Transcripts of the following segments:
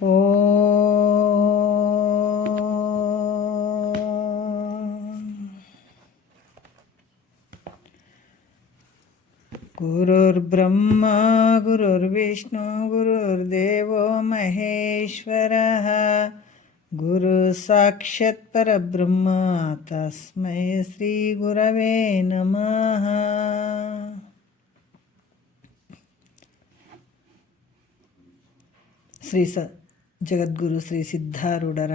ಓ ಗುರುರ್ಬ್ರಹ್ಮ ಗುರುರ್ವಿಷ್ಣು ಗುರುರ್ದೇವೋ ಮಹೇಶ್ವರಃ ಗುರು ಸಾಕ್ಷಾತ್ ಪರಬ್ರಹ್ಮ ತಸ್ಮೈ ಶ್ರೀ ಗುರವೇ ನಮಃ. ಶ್ರೀ ಜಗದ್ಗುರು ಶ್ರೀ ಸಿದ್ಧಾರೂಢರ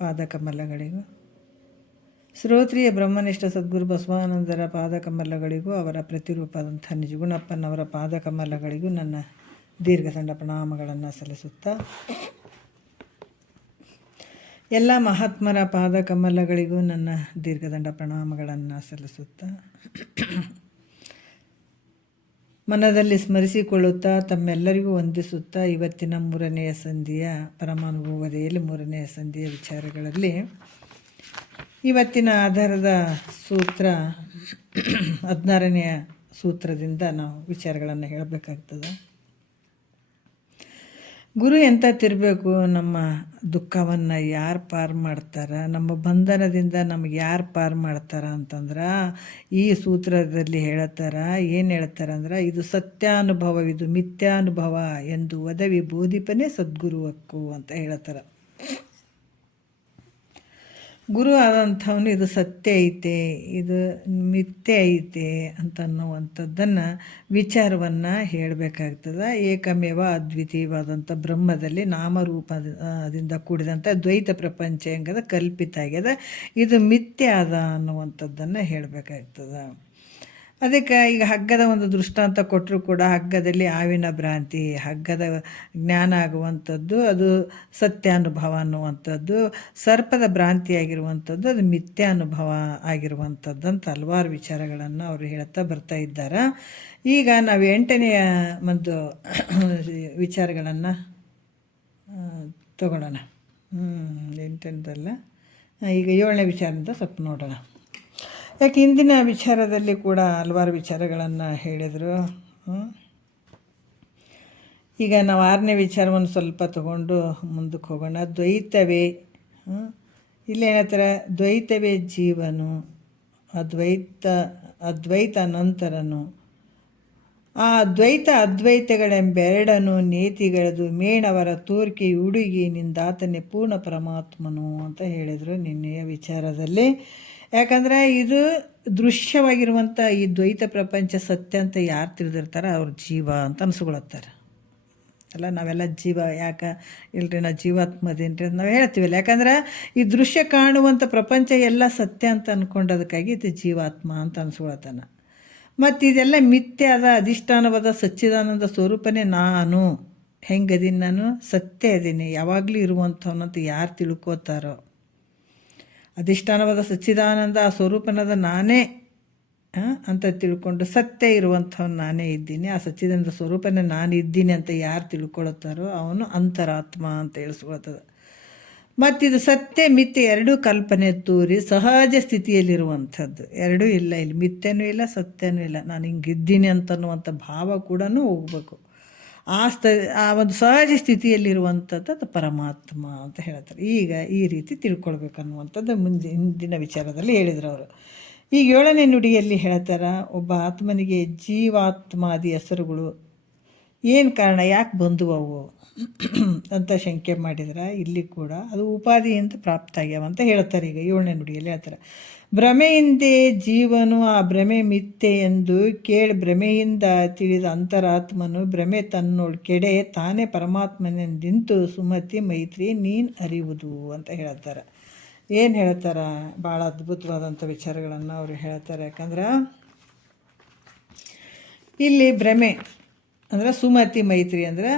ಪಾದಕಮಲಗಳಿಗೂ, ಶ್ರೋತ್ರಿಯ ಬ್ರಹ್ಮನಿಷ್ಠ ಸದ್ಗುರು ಬಸವಾನಂದರ ಪಾದಕಮಲಗಳಿಗೂ, ಅವರ ಪ್ರತಿರೂಪದಂಥ ನಿಜಗುಣಪ್ಪನವರ ಪಾದಕಮಲಗಳಿಗೂ ನನ್ನ ದೀರ್ಘದಂಡ ಪ್ರಣಾಮಗಳನ್ನು ಸಲ್ಲಿಸುತ್ತಾ, ಎಲ್ಲ ಮಹಾತ್ಮರ ಪಾದಕಮಲಗಳಿಗೂ ನನ್ನ ದೀರ್ಘದಂಡ ಪ್ರಣಾಮಗಳನ್ನು ಸಲ್ಲಿಸುತ್ತಾ, ಮನದಲ್ಲಿ ಸ್ಮರಿಸಿಕೊಳ್ಳುತ್ತಾ ತಮ್ಮೆಲ್ಲರಿಗೂ ವಂದಿಸುತ್ತಾ, ಇವತ್ತಿನ ಮೂರನೆಯ ಸಂಧಿಯ ಪರಮಾನುಭವದೆಯಲ್ಲಿ ಮೂರನೆಯ ಸಂಧಿಯ ವಿಚಾರಗಳಲ್ಲಿ ಇವತ್ತಿನ ಆಧಾರದ ಸೂತ್ರ 16ನೆಯ ಸೂತ್ರದಿಂದ ನಾವು ವಿಚಾರಗಳನ್ನು ಹೇಳಬೇಕಾಗ್ತದೆ. ಗುರು ಎಂತ ತಿರಬೇಕು, ನಮ್ಮ ದುಃಖವನ್ನು ಯಾರು ಪಾರು ಮಾಡ್ತಾರೆ, ನಮ್ಮ ಬಂಧನದಿಂದ ನಮಗೆ ಯಾರು ಪಾರು ಮಾಡ್ತಾರೆ ಅಂತಂದ್ರೆ ಈ ಸೂತ್ರದಲ್ಲಿ ಏನು ಹೇಳ್ತಾರೆ ಇದು ಸತ್ಯಾನುಭವ, ಇದು ಮಿಥ್ಯಾನುಭವ ಎಂದು ಒದವಿ ಬೋಧಿಪನೇ ಸದ್ಗುರು ಹಕ್ಕು ಅಂತ ಹೇಳ್ತಾರೆ. ಗುರು ಆದಂಥವನು ಇದು ಸತ್ಯ ಐತೆ, ಇದು ಮಿಥ್ಯೆ ಐತೆ ಅಂತನ್ನುವಂಥದ್ದನ್ನು ವಿಚಾರವನ್ನು ಹೇಳಬೇಕಾಗ್ತದೆ. ಏಕಮೇವ ಅದ್ವಿತೀಯವಾದಂಥ ಬ್ರಹ್ಮದಲ್ಲಿ ನಾಮರೂಪದಿಂದ ಕೂಡಿದಂಥ ದ್ವೈತ ಪ್ರಪಂಚ ಹೆಂಗದ ಕಲ್ಪಿತ ಆಗ್ಯದ, ಇದು ಮಿಥ್ಯೆ ಅದ ಅನ್ನುವಂಥದ್ದನ್ನು ಹೇಳಬೇಕಾಗ್ತದೆ. ಅದಕ್ಕೆ ಈಗ ಹಗ್ಗದ ಒಂದು ದೃಷ್ಟಾಂತ ಕೊಟ್ಟರು ಕೂಡ ಹಗ್ಗದಲ್ಲಿ ಹಾವಿನ ಭ್ರಾಂತಿ, ಹಗ್ಗದ ಜ್ಞಾನ ಆಗುವಂಥದ್ದು ಅದು ಸತ್ಯಾನುಭವ ಅನ್ನುವಂಥದ್ದು, ಸರ್ಪದ ಭ್ರಾಂತಿಯಾಗಿರುವಂಥದ್ದು ಅದು ಮಿಥ್ಯಾನುಭವ ಆಗಿರುವಂಥದ್ದು ಅಂತ ಹಲವಾರು ವಿಚಾರಗಳನ್ನು ಅವರು ಹೇಳ್ತಾ ಬರ್ತಾ ಇದ್ದಾರೆ. ಈಗ ನಾವು 8ನೆಯ ಒಂದು ವಿಚಾರಗಳನ್ನು ತಗೊಳ್ಳೋಣ. 8ನೇದಲ್ಲ, ಈಗ 7ನೇ ವಿಚಾರದಿಂದ ಸ್ವಲ್ಪ ನೋಡೋಣ. ಯಾಕೆ ಹಿಂದಿನ ವಿಚಾರದಲ್ಲಿ ಕೂಡ ಹಲವಾರು ವಿಚಾರಗಳನ್ನು ಹೇಳಿದರು. ಈಗ ನಾವು 6ನೇ ವಿಚಾರವನ್ನು ಸ್ವಲ್ಪ ತಗೊಂಡು ಮುಂದಕ್ಕೆ ಹೋಗೋಣ. ದ್ವೈತವೇ, ಇಲ್ಲಿ ಏನತ್ತಾರೆ, ದ್ವೈತವೇ ಜೀವನು, ಅದ್ವೈತ ನಂತರನು, ಆ ದ್ವೈತ ಅದ್ವೈತಗಳೆಂಬೆರಡನು ನೇತಿಗಳದು ಮೇಣವರ ತೋರಿಕೆ ಹುಡುಗಿ ನಿಂದಾತನೇ ಪೂರ್ಣ ಪರಮಾತ್ಮನು ಅಂತ ಹೇಳಿದರು ನಿನ್ನೆಯ ವಿಚಾರದಲ್ಲಿ. ಯಾಕಂದರೆ ಇದು ದೃಶ್ಯವಾಗಿರುವಂಥ ಈ ದ್ವೈತ ಪ್ರಪಂಚ ಸತ್ಯ ಅಂತ ಯಾರು ತಿಳಿದಿರ್ತಾರೆ ಅವ್ರು ಜೀವ ಅಂತ ಅನ್ಸ್ಕೊಳತ್ತಾರೆ ಅಲ್ಲ. ನಾವೆಲ್ಲ ಜೀವ ಯಾಕೆ ಇಲ್ರಿ, ನಾವು ಜೀವಾತ್ಮದೇನ್ರಿ ಅಂತ ನಾವು ಹೇಳ್ತೀವಲ್ಲ. ಯಾಕಂದ್ರೆ ಈ ದೃಶ್ಯ ಕಾಣುವಂಥ ಪ್ರಪಂಚ ಎಲ್ಲ ಸತ್ಯ ಅಂತ ಅಂದ್ಕೊಂಡೋದಕ್ಕಾಗಿ ಇದು ಜೀವಾತ್ಮ ಅಂತ ಅನ್ಸ್ಕೊಳತ್ತಾನ. ಮತ್ತು ಇದೆಲ್ಲ ಮಿಥ್ಯೆ ಅದ, ಅಧಿಷ್ಠಾನವಾದ ಸಚ್ಚಿದಾನಂದ ಸ್ವರೂಪನೇ ನಾನು. ಹೆಂಗದೀನಿ ನಾನು, ಸತ್ಯ ಇದೀನಿ, ಯಾವಾಗಲೂ ಇರುವಂಥವನ್ನಂತ ಯಾರು ತಿಳ್ಕೋತಾರೋ, ಅಧಿಷ್ಠಾನವಾದ ಸಚ್ಚಿದಾನಂದ ಆ ಸ್ವರೂಪನದ ನಾನೇ ಅಂತ ತಿಳ್ಕೊಂಡು ಸತ್ಯ ಇರುವಂಥವ್ನು ನಾನೇ ಇದ್ದೀನಿ, ಆ ಸಚ್ಚಿದಾನಂದ ಸ್ವರೂಪನೇ ನಾನು ಇದ್ದೀನಿ ಅಂತ ಯಾರು ತಿಳ್ಕೊಳ್ತಾರೋ ಅವನು ಅಂತರಾತ್ಮ ಅಂತ ಹೇಳಿಸ್ಕೊಳ್ತದೆ. ಮತ್ತಿದು ಸತ್ಯ ಮಿಥ್ಯೆ ಎರಡೂ ಕಲ್ಪನೆ ತೂರಿ ಸಹಜ ಸ್ಥಿತಿಯಲ್ಲಿರುವಂಥದ್ದು, ಎರಡೂ ಇಲ್ಲ. ಇಲ್ಲಿ ಮಿಥ್ಯನೂ ಇಲ್ಲ, ಸತ್ಯನೂ ಇಲ್ಲ, ನಾನು ಹಿಂಗಿದ್ದೀನಿ ಅಂತನ್ನುವಂಥ ಭಾವ ಕೂಡ ಹೋಗಬೇಕು. ಆ ಒಂದು ಸಹಜ ಸ್ಥಿತಿಯಲ್ಲಿರುವಂಥದ್ದು ಅದು ಪರಮಾತ್ಮ ಅಂತ ಹೇಳ್ತಾರೆ. ಈಗ ಈ ರೀತಿ ತಿಳ್ಕೊಳ್ಬೇಕನ್ನುವಂಥದ್ದು ಹಿಂದಿನ ವಿಚಾರದಲ್ಲಿ ಹೇಳಿದರು ಅವರು. ಈಗ 7ನೇ ನುಡಿಯಲ್ಲಿ ಹೇಳ್ತಾರೆ, ಒಬ್ಬ ಆತ್ಮನಿಗೆ ಜೀವಾತ್ಮಾದಿ ಹೆಸರುಗಳು ಏನು ಕಾರಣ, ಯಾಕೆ ಬಂದು ಅವು ಅಂತ ಶಂಕೆ ಮಾಡಿದ್ರೆ ಇಲ್ಲಿ ಕೂಡ ಅದು ಉಪಾಧಿಯಿಂದ ಪ್ರಾಪ್ತ ಆಗ್ಯಾವ ಅಂತ ಹೇಳ್ತಾರೆ. ಈಗ 7ನೇ ನುಡಿಯಲ್ಲಿ ಹೇಳ್ತಾರೆ, ಭ್ರಮೆಯಿಂದೇ ಜೀವನು ಆ ಭ್ರಮೆ ಮಿಥ್ಯೆ ಎಂದು ಕೇಳಿ ಭ್ರಮೆಯಿಂದ ತಿಳಿದ ಅಂತರಾತ್ಮನು ಭ್ರಮೆ ತನ್ನೋಳು ಕೆಡೆ ತಾನೇ ಪರಮಾತ್ಮನೆಂದಿಂತು ಸುಮತಿ ಮೈತ್ರಿ ನೀನು ಅರಿಯುವುದು ಅಂತ ಹೇಳ್ತಾರೆ. ಏನು ಹೇಳ್ತಾರೆ, ಭಾಳ ಅದ್ಭುತವಾದಂಥ ವಿಚಾರಗಳನ್ನು ಅವರು ಹೇಳ್ತಾರೆ. ಯಾಕಂದ್ರೆ ಇಲ್ಲಿ ಭ್ರಮೆ ಅಂದ್ರೆ ಸುಮತಿ ಮೈತ್ರಿ ಅಂದ್ರೆ,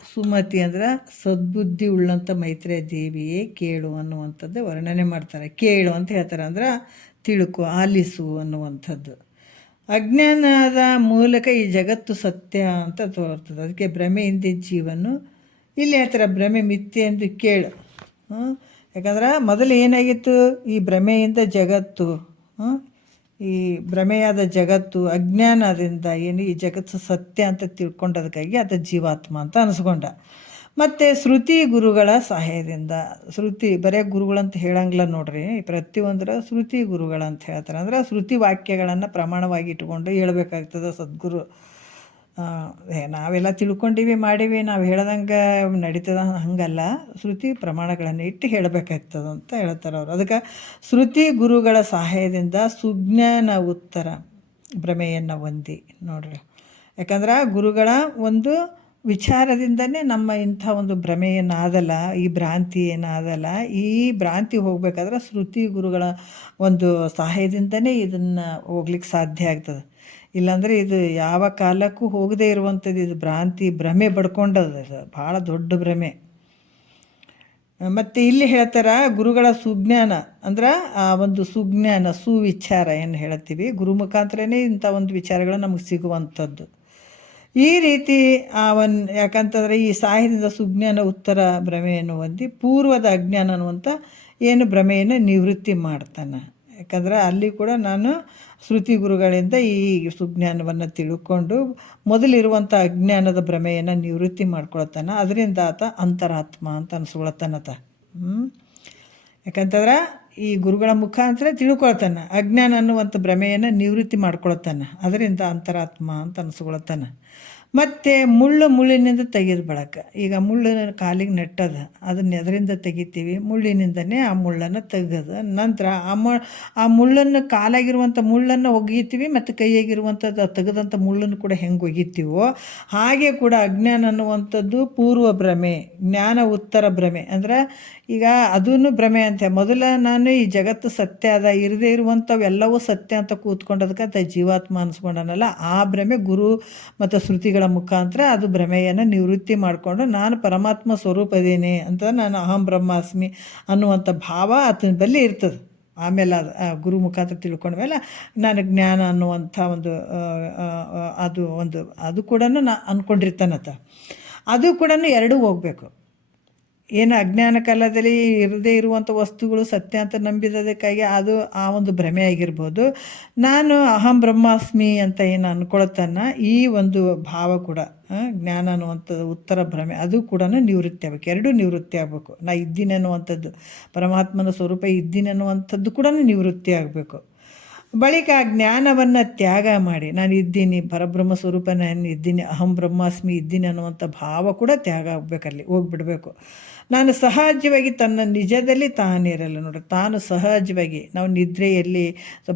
ಸುಮತಿ ಅಂದ್ರೆ ಸದ್ಬುದ್ಧಿ ಉಳ್ಳಂಥ ಮೈತ್ರಿಯ ದೇವಿಯೇ ಕೇಳು ಅನ್ನುವಂಥದ್ದು ವರ್ಣನೆ ಮಾಡ್ತಾರೆ. ಕೇಳು ಅಂತ ಹೇಳ್ತಾರೆ ಅಂದ್ರೆ ತಿಳ್ಕೊ, ಆಲಿಸು ಅನ್ನುವಂಥದ್ದು. ಅಜ್ಞಾನದ ಮೂಲಕ ಈ ಜಗತ್ತು ಸತ್ಯ ಅಂತ ತೋರ್ತದೆ. ಅದಕ್ಕೆ ಭ್ರಮೆಯಿಂದ ಜೀವನು ಇಲ್ಲಿ ಹೇಳ್ತಾರೆ ಭ್ರಮೆ ಮಿಥ್ಯೆ ಎಂದು ಕೇಳು. ಯಾಕಂದ್ರೆ ಮೊದಲು ಏನಾಗಿತ್ತು, ಈ ಭ್ರಮೆಯಿಂದ ಜಗತ್ತು, ಈ ಭ್ರಮೆಯಾದ ಜಗತ್ತು ಅಜ್ಞಾನದಿಂದ ಏನು ಈ ಜಗತ್ತು ಸತ್ಯ ಅಂತ ತಿಳ್ಕೊಂಡದಕ್ಕಾಗಿ ಅದು ಜೀವಾತ್ಮ ಅಂತ ಅನಿಸ್ಕೊಂಡ. ಮತ್ತು ಶ್ರುತಿ ಗುರುಗಳ ಸಹಾಯದಿಂದ. ಶ್ರುತಿ ಬರೇ ಗುರುಗಳಂತ ಹೇಳಂಗಿಲ್ಲ ನೋಡ್ರಿ, ಪ್ರತಿಯೊಂದರ ಶ್ರುತಿ ಗುರುಗಳಂತ ಹೇಳ್ತಾರೆ. ಅಂದ್ರೆ ಶ್ರುತಿ ವಾಕ್ಯಗಳನ್ನು ಪ್ರಮಾಣವಾಗಿ ಇಟ್ಕೊಂಡು ಹೇಳ್ಬೇಕಾಗ್ತದೆ ಸದ್ಗುರು. ನಾವೆಲ್ಲ ತಿಳ್ಕೊಂಡಿವಿ ಮಾಡೀವಿ, ನಾವು ಹೇಳ್ದಂಗೆ ನಡೀತದ ಹಂಗಲ್ಲ, ಶ್ರುತಿ ಪ್ರಮಾಣಗಳನ್ನು ಇಟ್ಟು ಹೇಳಬೇಕಾಗ್ತದೆ ಅಂತ ಹೇಳ್ತಾರೆ ಅವರು. ಅದಕ್ಕೆ ಶ್ರುತಿ ಗುರುಗಳ ಸಹಾಯದಿಂದ ಸುಜ್ಞಾನ ಉತ್ತರ ಭ್ರಮೆಯನ್ನು ಹೊಂದಿ ನೋಡ್ರಿ. ಯಾಕಂದ್ರೆ ಗುರುಗಳ ಒಂದು ವಿಚಾರದಿಂದನೇ ನಮ್ಮ ಇಂಥ ಒಂದು ಭ್ರಮೆ ಏನಾದಲ್ಲ, ಈ ಭ್ರಾಂತಿ ಏನಾದಲ್ಲ, ಈ ಭ್ರಾಂತಿ ಹೋಗಬೇಕಾದ್ರೆ ಶ್ರುತಿ ಗುರುಗಳ ಒಂದು ಸಹಾಯದಿಂದನೇ ಇದನ್ನು ಹೋಗ್ಲಿಕ್ಕೆ ಸಾಧ್ಯ ಆಗ್ತದೆ. ಇಲ್ಲಾಂದರೆ ಇದು ಯಾವ ಕಾಲಕ್ಕೂ ಹೋಗದೇ ಇರುವಂಥದ್ದು. ಇದು ಭ್ರಾಂತಿ ಭ್ರಮೆ ಬಡ್ಕೊಂಡದ, ಇದು ಭಾಳ ದೊಡ್ಡ ಭ್ರಮೆ. ಮತ್ತು ಇಲ್ಲಿ ಹೇಳ್ತಾರೆ ಗುರುಗಳ ಸುಜ್ಞಾನ ಅಂದ್ರೆ ಆ ಒಂದು ಸುಜ್ಞಾನ ಸುವಿಚಾರ ಏನು ಹೇಳ್ತೀವಿ, ಗುರು ಮುಖಾಂತರನೇ ಇಂಥ ಒಂದು ವಿಚಾರಗಳು ನಮಗೆ ಸಿಗುವಂಥದ್ದು. ಈ ರೀತಿ ಯಾಕಂತಂದರೆ ಈ ಸಾಹಿತ್ಯದ ಸುಜ್ಞಾನ ಉತ್ತರ ಭ್ರಮೆಯನ್ನು ಹೊಂದಿ ಪೂರ್ವದ ಅಜ್ಞಾನ ಅನ್ನುವಂಥ ಏನು ಭ್ರಮೆಯನ್ನು ನಿವೃತ್ತಿ ಮಾಡ್ತಾನೆ. ಯಾಕಂದರೆ ಅಲ್ಲಿ ಕೂಡ ನಾನು ಶ್ರುತಿ ಗುರುಗಳಿಂದ ಈ ಸುಜ್ಞಾನವನ್ನು ತಿಳ್ಕೊಂಡು ಮೊದಲಿರುವಂಥ ಅಜ್ಞಾನದ ಭ್ರಮೆಯನ್ನು ನಿವೃತ್ತಿ ಮಾಡ್ಕೊಳ್ತಾನೆ. ಅದರಿಂದ ಆತ ಅಂತರಾತ್ಮ ಅಂತ ಅನ್ಸ್ಕೊಳತ್ತಾನತ. ಯಾಕಂತಂದ್ರೆ ಈ ಗುರುಗಳ ಮುಖಾಂತರ ತಿಳ್ಕೊಳ್ತಾನೆ, ಅಜ್ಞಾನ ಅನ್ನುವಂಥ ಭ್ರಮೆಯನ್ನು ನಿವೃತ್ತಿ ಮಾಡ್ಕೊಳ್ತಾನೆ. ಅದರಿಂದ ಅಂತರಾತ್ಮ ಅಂತ ಅನ್ಸ್ಕೊಳ್ತಾನೆ. ಮತ್ತು ಮುಳ್ಳಿನಿಂದ ತೆಗೆದು ಬಳಕೆ. ಈಗ ಮುಳ್ಳು ಕಾಲಿಗೆ ನೆಟ್ಟದ, ಅದನ್ನ ಎದರಿಂದ ತೆಗಿತೀವಿ, ಮುಳ್ಳಿನಿಂದನೇ ಆ ಮುಳ್ಳನ್ನು ತೆಗೆದು ನಂತರ ಆ ಮುಳ್ಳನ್ನು ಕಾಲಾಗಿರುವಂಥ ಮುಳ್ಳನ್ನು ಒಗೀತೀವಿ, ಮತ್ತು ಕೈಯಾಗಿರುವಂಥದ್ದು ತೆಗೆದಂಥ ಮುಳ್ಳನ್ನು ಕೂಡ ಹೆಂಗೆ ಒಗಿತೀವೋ ಹಾಗೆ ಕೂಡ ಅಜ್ಞಾನ ಅನ್ನುವಂಥದ್ದು ಪೂರ್ವ ಭ್ರಮೆ, ಜ್ಞಾನ ಉತ್ತರ ಭ್ರಮೆ. ಅಂದ್ರೆ ಈಗ ಅದೂ ಭ್ರಮೆ ಅಂತ. ಮೊದಲ ನಾನು ಈ ಜಗತ್ತು ಸತ್ಯ ಅದ, ಇರದೇ ಇರುವಂಥವೆಲ್ಲವೂ ಸತ್ಯ ಅಂತ ಕೂತ್ಕೊಂಡದಕ್ಕೆ ಅದು ಜೀವಾತ್ಮ ಅನ್ಸ್ಕೊಂಡನಲ್ಲ, ಆ ಭ್ರಮೆ ಗುರು ಮತ್ತು ಶ್ರುತಿಗಳ ಮುಖಾಂತರ ಅದು ಭ್ರಮೆಯನ್ನು ನಿವೃತ್ತಿ ಮಾಡಿಕೊಂಡು ನಾನು ಪರಮಾತ್ಮ ಸ್ವರೂಪ ಇದ್ದೀನಿ ಅಂತ, ನಾನು ಅಹಂ ಬ್ರಹ್ಮಾಸ್ಮಿ ಅನ್ನುವಂಥ ಭಾವ ಆತನ ಬಳಿ ಇರ್ತದೆ. ಆಮೇಲೆ ಗುರು ಮುಖಾಂತರ ತಿಳ್ಕೊಂಡ್ಮೇಲೆ ನಾನು ಜ್ಞಾನ ಅನ್ನುವಂಥ ಒಂದು ಅದು ಕೂಡ ನಾ ಅಂದ್ಕೊಂಡಿರ್ತಾನತ್ತ. ಅದು ಕೂಡ ಎರಡೂ ಹೋಗಬೇಕು. ಏನು ಅಜ್ಞಾನ ಕಾಲದಲ್ಲಿ ಇರದೇ ಇರುವಂಥ ವಸ್ತುಗಳು ಸತ್ಯ ಅಂತ ನಂಬಿದ್ದಕ್ಕಾಗಿ ಅದು ಆ ಒಂದು ಭ್ರಮೆ ಆಗಿರ್ಬೋದು. ನಾನು ಅಹಂ ಬ್ರಹ್ಮಾಸ್ಮಿ ಅಂತ ಏನು ಅಂದ್ಕೊಳ್ತಾನ, ಈ ಒಂದು ಭಾವ ಕೂಡ ಜ್ಞಾನ ಅನ್ನುವಂಥದ್ದು ಉತ್ತರ ಭ್ರಮೆ ಅದು ಕೂಡ ನಿವೃತ್ತಿ ಆಗಬೇಕು. ಎರಡೂ ನಿವೃತ್ತಿ ಆಗಬೇಕು. ನಾ ಇದ್ದೀನಿ ಅನ್ನುವಂಥದ್ದು, ಪರಮಾತ್ಮನ ಸ್ವರೂಪ ಇದ್ದೀನಿ ಅನ್ನುವಂಥದ್ದು ಕೂಡ ನಿವೃತ್ತಿ ಆಗಬೇಕು. ಬಳಿಕ ಆ ಜ್ಞಾನವನ್ನು ತ್ಯಾಗ ಮಾಡಿ ನಾನು ಇದ್ದೀನಿ, ಪರಬ್ರಹ್ಮ ಸ್ವರೂಪ ನಾನು ಇದ್ದೀನಿ, ಅಹಂ ಬ್ರಹ್ಮಾಸ್ಮಿ ಇದ್ದೀನಿ ಅನ್ನುವಂಥ ಭಾವ ಕೂಡ ತ್ಯಾಗ ಆಗಬೇಕಲ್ಲಿ ಹೋಗ್ಬಿಡಬೇಕು. ನಾನು ಸಹಜವಾಗಿ ತನ್ನ ನಿಜದಲ್ಲಿ ತಾನಿರಲ್ಲ ನೋಡ್ರಿ. ತಾನು ಸಹಜವಾಗಿ ನಾವು ನಿದ್ರೆಯಲ್ಲಿ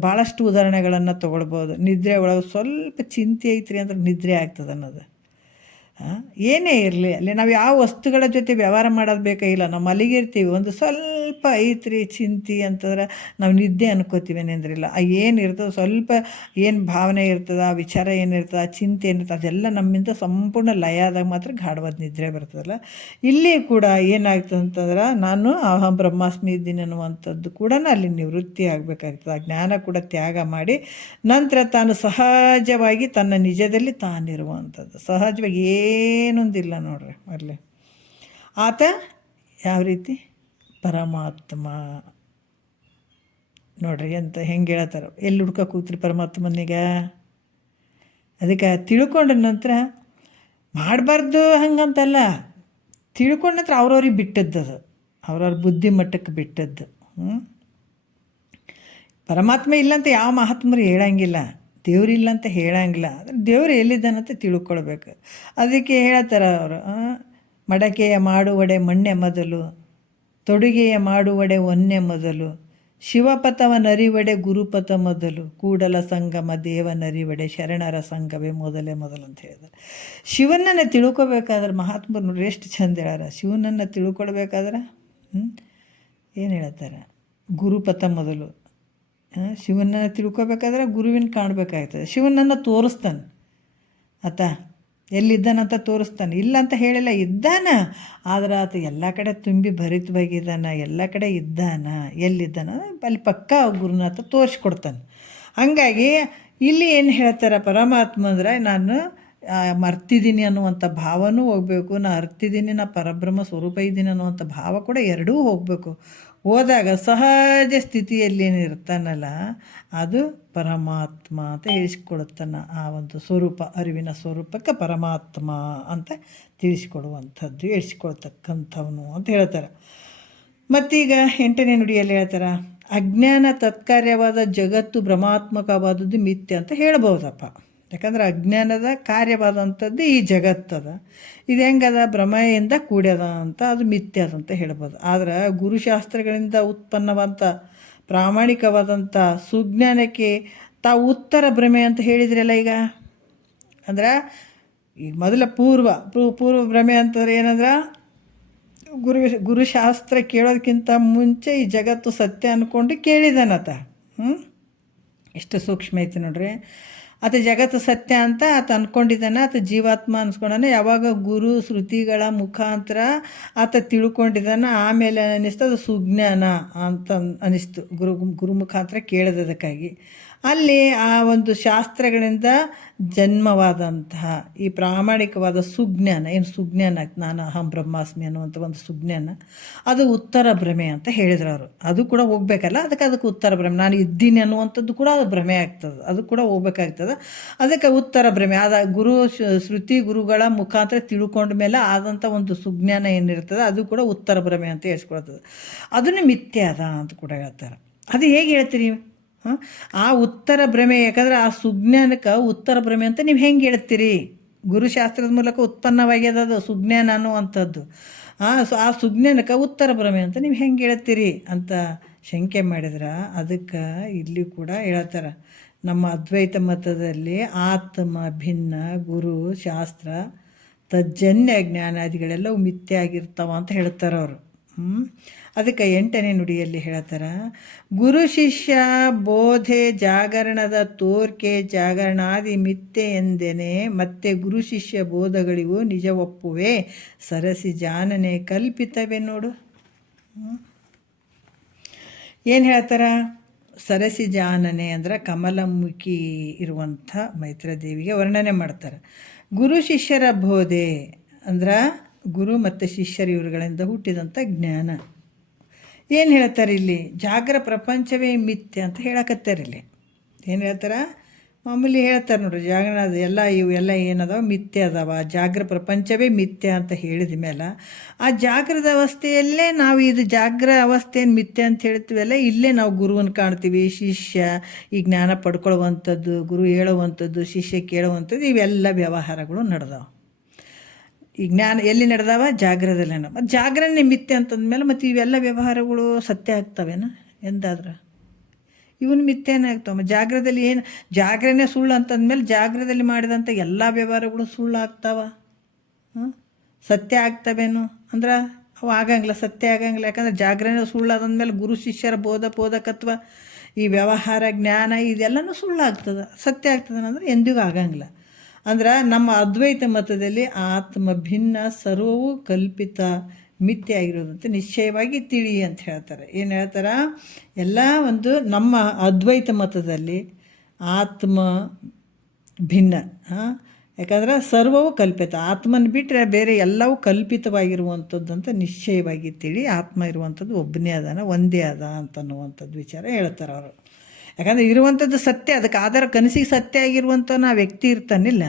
ಭಾಳಷ್ಟು ಉದಾಹರಣೆಗಳನ್ನು ತೊಗೊಳ್ಬೋದು. ನಿದ್ರೆ ಒಳಗೆ ಸ್ವಲ್ಪ ಚಿಂತೆ ಐತ್ರಿ ಅಂದ್ರೆ ನಿದ್ರೆ ಆಗ್ತದೆ ಅನ್ನೋದು. ಏನೇ ಇರಲಿ ಅಲ್ಲಿ ನಾವು ಯಾವ ವಸ್ತುಗಳ ಜೊತೆ ವ್ಯವಹಾರ ಮಾಡೋದು ಬೇಕಾಗಿಲ್ಲ. ನಾವು ಮಲಗಿರ್ತೀವಿ, ಒಂದು ಸ್ವಲ್ಪ ಐತ್ರಿ ಚಿಂತೆ ಅಂತಂದ್ರೆ ನಾವು ನಿದ್ದೆ ಅನ್ಕೋತೀವಿ ಅಂದ್ರಿಲ್ಲ. ಏನಿರ್ತದೆ ಸ್ವಲ್ಪ ಏನು ಭಾವನೆ ಇರ್ತದೆ, ಆ ವಿಚಾರ ಏನಿರ್ತದೆ, ಆ ಚಿಂತೆ ಏನಿರ್ತದೆ, ಅದೆಲ್ಲ ನಮ್ಮಿಂದ ಸಂಪೂರ್ಣ ಲಯ ಆದಾಗ ಮಾತ್ರ ಗಾಢವಾದ ನಿದ್ರೆ ಬರ್ತದಲ್ಲ. ಇಲ್ಲಿ ಕೂಡ ಏನಾಗ್ತದೆ ಅಂತಂದ್ರೆ ನಾನು ಅಹಂ ಬ್ರಹ್ಮಾಸ್ಮಿ ಇದ್ದೀನಿ ಅನ್ನುವಂಥದ್ದು ಕೂಡ ಅಲ್ಲಿ ನಿವೃತ್ತಿ ಆಗಬೇಕಾಗ್ತದೆ. ಆ ಜ್ಞಾನ ಕೂಡ ತ್ಯಾಗ ಮಾಡಿ ನಂತರ ತಾನು ಸಹಜವಾಗಿ ತನ್ನ ನಿಜದಲ್ಲಿ ತಾನಿರುವಂಥದ್ದು. ಸಹಜವಾಗಿ ಏನೊಂದಿಲ್ಲ ನೋಡ್ರಿ ಅಲ್ಲಿ. ಆತ ಯಾವ ರೀತಿ ಪರಮಾತ್ಮ ನೋಡ್ರಿ ಅಂತ ಹೆಂಗೆ ಹೇಳ್ತಾರೆ. ಎಲ್ಲಿ ಹುಡ್ಕಕ್ಕೆ ಹೋಗ್ತೀರಿ ಪರಮಾತ್ಮನಿಗ? ಅದಕ್ಕೆ ತಿಳ್ಕೊಂಡ ನಂತರ ಮಾಡಬಾರ್ದು ಹಂಗಂತಲ್ಲ, ತಿಳ್ಕೊಂಡ ನಂತರ ಅವ್ರವ್ರಿಗೆ ಬಿಟ್ಟದ್ದು, ಅದು ಅವ್ರವ್ರ ಬುದ್ಧಿ ಮಟ್ಟಕ್ಕೆ ಬಿಟ್ಟದ್ದು. ಪರಮಾತ್ಮ ಇಲ್ಲಂತ ಯಾವ ಮಹಾತ್ಮರು ಹೇಳಂಗಿಲ್ಲ, ದೇವ್ರಿಲ್ಲ ಅಂತ ಹೇಳಂಗಿಲ್ಲ. ಆದರೆ ದೇವ್ರು ಎಲ್ಲಿದ್ದಾನಂತ ತಿಳ್ಕೊಳ್ಬೇಕು. ಅದಕ್ಕೆ ಹೇಳ್ತಾರೆ ಅವರು, ಮಡಕೆಯ ಮಾಡುವಡೆ ಮಣ್ಣೆ ಮೊದಲು, ತೊಡುಗೆಯ ಮಾಡುವಡೆ ಒನ್ನೆ ಮೊದಲು, ಶಿವಪಥವನರಿವಡೆ ಗುರುಪಥ ಮೊದಲು, ಕೂಡಲ ಸಂಗಮ ದೇವನರಿವಡೆ ಶರಣರ ಸಂಘವೇ ಮೊದಲೇ ಮೊದಲು ಅಂತ ಹೇಳಿದ್ದಾರೆ. ಶಿವನನ್ನು ತಿಳ್ಕೊಬೇಕಾದ್ರೆ ಮಹಾತ್ಮರು ನೋಡಿ ಎಷ್ಟು ಚಂದ ಹೇಳ್ಯಾರ. ಶಿವನನ್ನು ತಿಳ್ಕೊಳ್ಬೇಕಾದ್ರೆ ಏನು ಹೇಳ್ತಾರೆ? ಗುರುಪಥ ಮೊದಲು. ಶಿವನನ್ನು ತಿಳ್ಕೊಬೇಕಾದ್ರೆ ಗುರುವಿನ ಕಾಣಬೇಕಾಗ್ತದೆ. ಶಿವನನ್ನು ತೋರಿಸ್ತಾನೆ, ಆತ ಎಲ್ಲಿದ್ದಾನಂತ ತೋರಿಸ್ತಾನೆ. ಇಲ್ಲ ಅಂತ ಹೇಳಿಲ್ಲ, ಇದ್ದಾನ. ಆದ್ರೆ ಆತ ಎಲ್ಲ ಕಡೆ ತುಂಬಿ ಭರಿತವಾಗಿದ್ದಾನ, ಎಲ್ಲ ಕಡೆ ಇದ್ದಾನ. ಎಲ್ಲಿದ್ದಾನ ಅಲ್ಲಿ ಪಕ್ಕ ಗುರುನಾಥ ತೋರಿಸ್ಕೊಡ್ತಾನೆ. ಹಂಗಾಗಿ ಇಲ್ಲಿ ಏನು ಹೇಳ್ತಾರೆ ಪರಮಾತ್ಮ ಅಂದರೆ, ನಾನು ಮರ್ತಿದ್ದೀನಿ ಅನ್ನುವಂಥ ಭಾವನೂ ಹೋಗಬೇಕು, ನಾ ಅರ್ತಿದ್ದೀನಿ, ನಾ ಪರಬ್ರಹ್ಮ ಸ್ವರೂಪ ಇದ್ದೀನಿ ಅನ್ನುವಂಥ ಭಾವ ಕೂಡ ಎರಡೂ ಹೋಗಬೇಕು. ಹೋದಾಗ ಸಹಜ ಸ್ಥಿತಿಯಲ್ಲಿ ಏನಿರ್ತಾನಲ್ಲ ಅದು ಪರಮಾತ್ಮ ಅಂತ ಹೇಳಿಸ್ಕೊಡುತ್ತಾನ. ಆ ಒಂದು ಸ್ವರೂಪ, ಅರಿವಿನ ಸ್ವರೂಪಕ್ಕೆ ಪರಮಾತ್ಮ ಅಂತ ತಿಳಿಸ್ಕೊಡುವಂಥದ್ದು, ಹೇಳಿಸ್ಕೊಳ್ತಕ್ಕಂಥವನು ಅಂತ ಹೇಳ್ತಾರೆ. ಮತ್ತೀಗ 8ನೇ ನುಡಿಯಲ್ಲಿ ಹೇಳ್ತಾರೆ, ಅಜ್ಞಾನ ತತ್ಕಾರ್ಯವಾದ ಜಗತ್ತು ಭ್ರಮಾತ್ಮಕವಾದದ್ದು ಮಿಥ್ಯ ಅಂತ ಹೇಳ್ಬೋದಪ್ಪ. ಯಾಕಂದ್ರೆ ಅಜ್ಞಾನದ ಕಾರ್ಯವಾದಂಥದ್ದು ಈ ಜಗತ್ತದ, ಇದು ಹೆಂಗದ ಭ್ರಮೆಯಿಂದ ಕೂಡ್ಯದ ಅಂತ, ಅದು ಮಿಥ್ಯ ಅಂತ ಹೇಳ್ಬೋದು. ಆದ್ರೆ ಗುರುಶಾಸ್ತ್ರಗಳಿಂದ ಉತ್ಪನ್ನವಂಥ ಪ್ರಾಮಾಣಿಕವಾದಂಥ ಸುಜ್ಞಾನಕ್ಕೆ ತಾವು ಉತ್ತರ ಭ್ರಮೆ ಅಂತ ಹೇಳಿದ್ರಲ್ಲ ಈಗ. ಅಂದ್ರೆ ಈಗ ಮೊದಲ ಪೂರ್ವ ಭ್ರಮೆ ಅಂತಂದ್ರೆ ಏನಂದ್ರೆ ಗುರುಶಾಸ್ತ್ರ ಕೇಳೋದಕ್ಕಿಂತ ಮುಂಚೆ ಈ ಜಗತ್ತು ಸತ್ಯ ಅಂದ್ಕೊಂಡು ಕೇಳಿದಾನತ. ಎಷ್ಟು ಸೂಕ್ಷ್ಮ ಐತಿ ನೋಡ್ರಿ. ಆತ ಜಗತ್ತು ಸತ್ಯ ಅಂತ ಆತ ಅಂದ್ಕೊಂಡಿದ್ದಾನೆ, ಆತ ಜೀವಾತ್ಮ ಅನ್ಸ್ಕೊಂಡಾನೆ. ಯಾವಾಗ ಗುರು ಶ್ರುತಿಗಳ ಮುಖಾಂತರ ಆತ ತಿಳ್ಕೊಂಡಿದ್ದಾನೆ, ಆಮೇಲೆ ಅನ್ನಿಸ್ತು ಅದು ಸುಜ್ಞಾನ ಅಂತ ಅನ್ನಿಸ್ತು. ಗುರು ಮುಖಾಂತರ ಕೇಳಿದದಕ್ಕಾಗಿ ಅಲ್ಲಿ ಆ ಒಂದು ಶಾಸ್ತ್ರಗಳಿಂದ ಜನ್ಮವಾದಂತಹ ಈ ಪ್ರಾಮಾಣಿಕವಾದ ಸುಜ್ಞಾನ, ಏನು ಸುಜ್ಞಾನ ಆಯ್ತು, ನಾನು ಅಹಂ ಬ್ರಹ್ಮಾಸ್ಮಿ ಅನ್ನುವಂಥ ಒಂದು ಸುಜ್ಞಾನ, ಅದು ಉತ್ತರ ಭ್ರಮೆ ಅಂತ ಹೇಳಿದ್ರು ಅವರು. ಅದು ಕೂಡ ಹೋಗ್ಬೇಕಲ್ಲ, ಅದಕ್ಕೆ ಉತ್ತರ ಭ್ರಮೆ, ನಾನು ಇದ್ದೀನಿ ಅನ್ನುವಂಥದ್ದು ಕೂಡ ಅದು ಭ್ರಮೆ ಆಗ್ತದೆ, ಅದು ಕೂಡ ಹೋಗ್ಬೇಕಾಗ್ತದೆ. ಅದಕ್ಕೆ ಉತ್ತರ ಭ್ರಮೆ ಆದ ಶ್ರುತಿ ಗುರುಗಳ ಮುಖಾಂತರ ತಿಳ್ಕೊಂಡ ಮೇಲೆ ಆದಂಥ ಒಂದು ಸುಜ್ಞಾನ ಏನಿರ್ತದೆ ಅದು ಕೂಡ ಉತ್ತರ ಭ್ರಮೆ ಅಂತ ಹೇಳ್ಸ್ಕೊಳ್ತದೆ. ಅದನ್ನು ಮಿಥ್ಯ ಅದ ಅಂತ ಕೂಡ ಹೇಳ್ತಾರೆ. ಅದು ಹೇಗೆ ಹೇಳ್ತೀರಿ? ಆ ಉತ್ತರ ಭ್ರಮೆ, ಯಾಕಂದ್ರೆ ಆ ಸುಜ್ಞಾನಕ್ಕೆ ಉತ್ತರ ಭ್ರಮೆ ಅಂತ ನೀವು ಹೆಂಗೆ ಹೇಳ್ತೀರಿ? ಗುರುಶಾಸ್ತ್ರದ ಮೂಲಕ ಉತ್ಪನ್ನವಾಗ್ಯದ ಅದು ಸುಜ್ಞಾನ ಅನ್ನುವಂಥದ್ದು. ಆ ಸುಜ್ಞಾನಕ್ಕೆ ಉತ್ತರ ಭ್ರಮೆ ಅಂತ ನೀವು ಹೆಂಗೆ ಹೇಳ್ತೀರಿ ಅಂತ ಶಂಕೆ ಮಾಡಿದ್ರೆ, ಅದಕ್ಕೆ ಇಲ್ಲಿ ಕೂಡ ಹೇಳ್ತಾರೆ, ನಮ್ಮ ಅದ್ವೈತ ಮತದಲ್ಲಿ ಆತ್ಮ ಭಿನ್ನ, ಗುರು ಶಾಸ್ತ್ರ ತಜ್ಜನ್ಯ ಜ್ಞಾನಾದಿಗಳೆಲ್ಲವೂ ಮಿಥ್ಯೆ ಆಗಿರ್ತಾವ ಅಂತ ಹೇಳ್ತಾರೆ ಅವರು. ಅದಕ್ಕೆ 8ನೇ ನುಡಿಯಲ್ಲಿ ಹೇಳ್ತಾರೆ, ಗುರು ಶಿಷ್ಯ ಬೋಧೆ ಜಾಗರಣದ ತೋರ್ಕೆ ಜಾಗರಣಾದಿ ಮಿಥ್ಯೆ ಎಂದೆನೆ, ಮತ್ತೆ ಗುರು ಶಿಷ್ಯ ಬೋಧಗಳಿವು ನಿಜ ಒಪ್ಪುವೆ, ಸರಸಿ ಜಾನನೆ ಕಲ್ಪಿತವೆ ನೋಡು. ಏನು ಹೇಳ್ತಾರ? ಸರಸಿ ಜಾನನೆ ಅಂದ್ರೆ ಕಮಲಮುಖಿ ಇರುವಂಥ ಮೈತ್ರಾದೇವಿಗೆ ವರ್ಣನೆ ಮಾಡ್ತಾರೆ. ಗುರು ಶಿಷ್ಯರ ಬೋಧೆ ಅಂದ್ರೆ ಗುರು ಮತ್ತು ಶಿಷ್ಯರು ಇವುಗಳಿಂದ ಹುಟ್ಟಿದಂಥ ಜ್ಞಾನ. ಏನು ಹೇಳ್ತಾರೆ ಇಲ್ಲಿ? ಜಾಗ್ರ ಪ್ರಪಂಚವೇ ಮಿಥ್ಯೆ ಅಂತ ಹೇಳಕತ್ತಾರೆ ಇಲ್ಲಿ. ಏನು ಹೇಳ್ತಾರೆ? ಮಾಮೂಲಿ ಹೇಳ್ತಾರೆ ನೋಡ್ರಿ, ಜಾಗರಣ ಅದು ಇವೆಲ್ಲ ಏನದಾವ ಮಿಥ್ಯೆ ಅದಾವ, ಜಾಗ್ರ ಪ್ರಪಂಚವೇ ಮಿಥ್ಯೆ ಅಂತ ಹೇಳಿದ ಮೇಲೆ ಆ ಜಾಗ್ರದ ಅವಸ್ಥೆಯಲ್ಲೇ ನಾವು ಇದು ಜಾಗ್ರ ಅವಸ್ಥೆಯನ್ನು ಮಿಥ್ಯೆ ಅಂತ ಹೇಳ್ತೀವಲ್ಲ, ಇಲ್ಲೇ ನಾವು ಗುರುವನ್ನು ಕಾಣ್ತೀವಿ. ಶಿಷ್ಯ ಈ ಜ್ಞಾನ ಪಡ್ಕೊಳ್ಳುವಂಥದ್ದು, ಗುರು ಹೇಳುವಂಥದ್ದು, ಶಿಷ್ಯ ಕೇಳುವಂಥದ್ದು, ಇವೆಲ್ಲ ವ್ಯವಹಾರಗಳು ನಡೆದಾವೆ. ಈ ಜ್ಞಾನ ಎಲ್ಲಿ ನಡೆದಾವ? ಜಾಗ್ರದಲ್ಲೇ. ಮತ್ತು ಜಾಗರಣೆ ಮಿಥ್ಯೆ ಅಂತಂದ್ಮೇಲೆ ಮತ್ತು ಇವೆಲ್ಲ ವ್ಯವಹಾರಗಳು ಸತ್ಯ ಆಗ್ತವೇನ? ಎಂದಾದ್ರೆ ಇವನು ಮಿಥ್ಯೆನೇ ಆಗ್ತಾವ. ಜಾಗ್ರದಲ್ಲಿ ಏನು ಜಾಗರಣೆ ಸುಳ್ಳು ಅಂತಂದ್ಮೇಲೆ ಜಾಗ್ರದಲ್ಲಿ ಮಾಡಿದಂಥ ಎಲ್ಲ ವ್ಯವಹಾರಗಳು ಸುಳ್ಳು ಆಗ್ತಾವ? ಸತ್ಯ ಆಗ್ತವೇನು ಅಂದ್ರೆ ಅವು ಆಗಂಗಿಲ್ಲ, ಸತ್ಯ ಆಗಂಗಿಲ್ಲ. ಯಾಕಂದ್ರೆ ಜಾಗರಣೆ ಸುಳ್ಳು ಅದಂದ್ಮೇಲೆ ಗುರು ಶಿಷ್ಯರ ಬೋಧಕತ್ವ, ಈ ವ್ಯವಹಾರ ಜ್ಞಾನ ಇದೆಲ್ಲನೂ ಸುಳ್ಳು ಆಗ್ತದೆ. ಸತ್ಯ ಆಗ್ತದೆ ಅಂದರೆ ಎಂದಿಗೂ ಆಗಂಗಿಲ್ಲ. ಅಂದ್ರೆ ನಮ್ಮ ಅದ್ವೈತ ಮತದಲ್ಲಿ ಆತ್ಮ ಭಿನ್ನ, ಸರ್ವವೂ ಕಲ್ಪಿತ, ಮಿಥ್ಯೆ ಆಗಿರೋದಂತೆ ನಿಶ್ಚಯವಾಗಿ ತಿಳಿ ಅಂತ ಹೇಳ್ತಾರೆ. ಏನು ಹೇಳ್ತಾರೆ? ಎಲ್ಲ ಒಂದು ನಮ್ಮ ಅದ್ವೈತ ಮತದಲ್ಲಿ ಆತ್ಮ ಭಿನ್ನ, ಯಾಕಂದ್ರೆ ಸರ್ವವು ಕಲ್ಪಿತ, ಆತ್ಮನ ಬಿಟ್ಟರೆ ಬೇರೆ ಎಲ್ಲವೂ ಕಲ್ಪಿತವಾಗಿರುವಂಥದ್ದು ಅಂತ ನಿಶ್ಚಯವಾಗಿ ತಿಳಿ, ಆತ್ಮ ಇರುವಂಥದ್ದು ಒಬ್ಬನೇ ಅದಾನ, ಒಂದೇ ಅದ ಅಂತನ್ನುವಂಥದ್ದು ವಿಚಾರ ಹೇಳ್ತಾರೆ ಅವರು. ಯಾಕಂದರೆ ಇರುವಂಥದ್ದು ಸತ್ಯ, ಅದಕ್ಕೆ ಆಧಾರ ಕನಸಿಗೆ ಸತ್ಯ ಆಗಿರುವಂಥ ಆ ವ್ಯಕ್ತಿ ಇರ್ತಾನಿಲ್ಲ,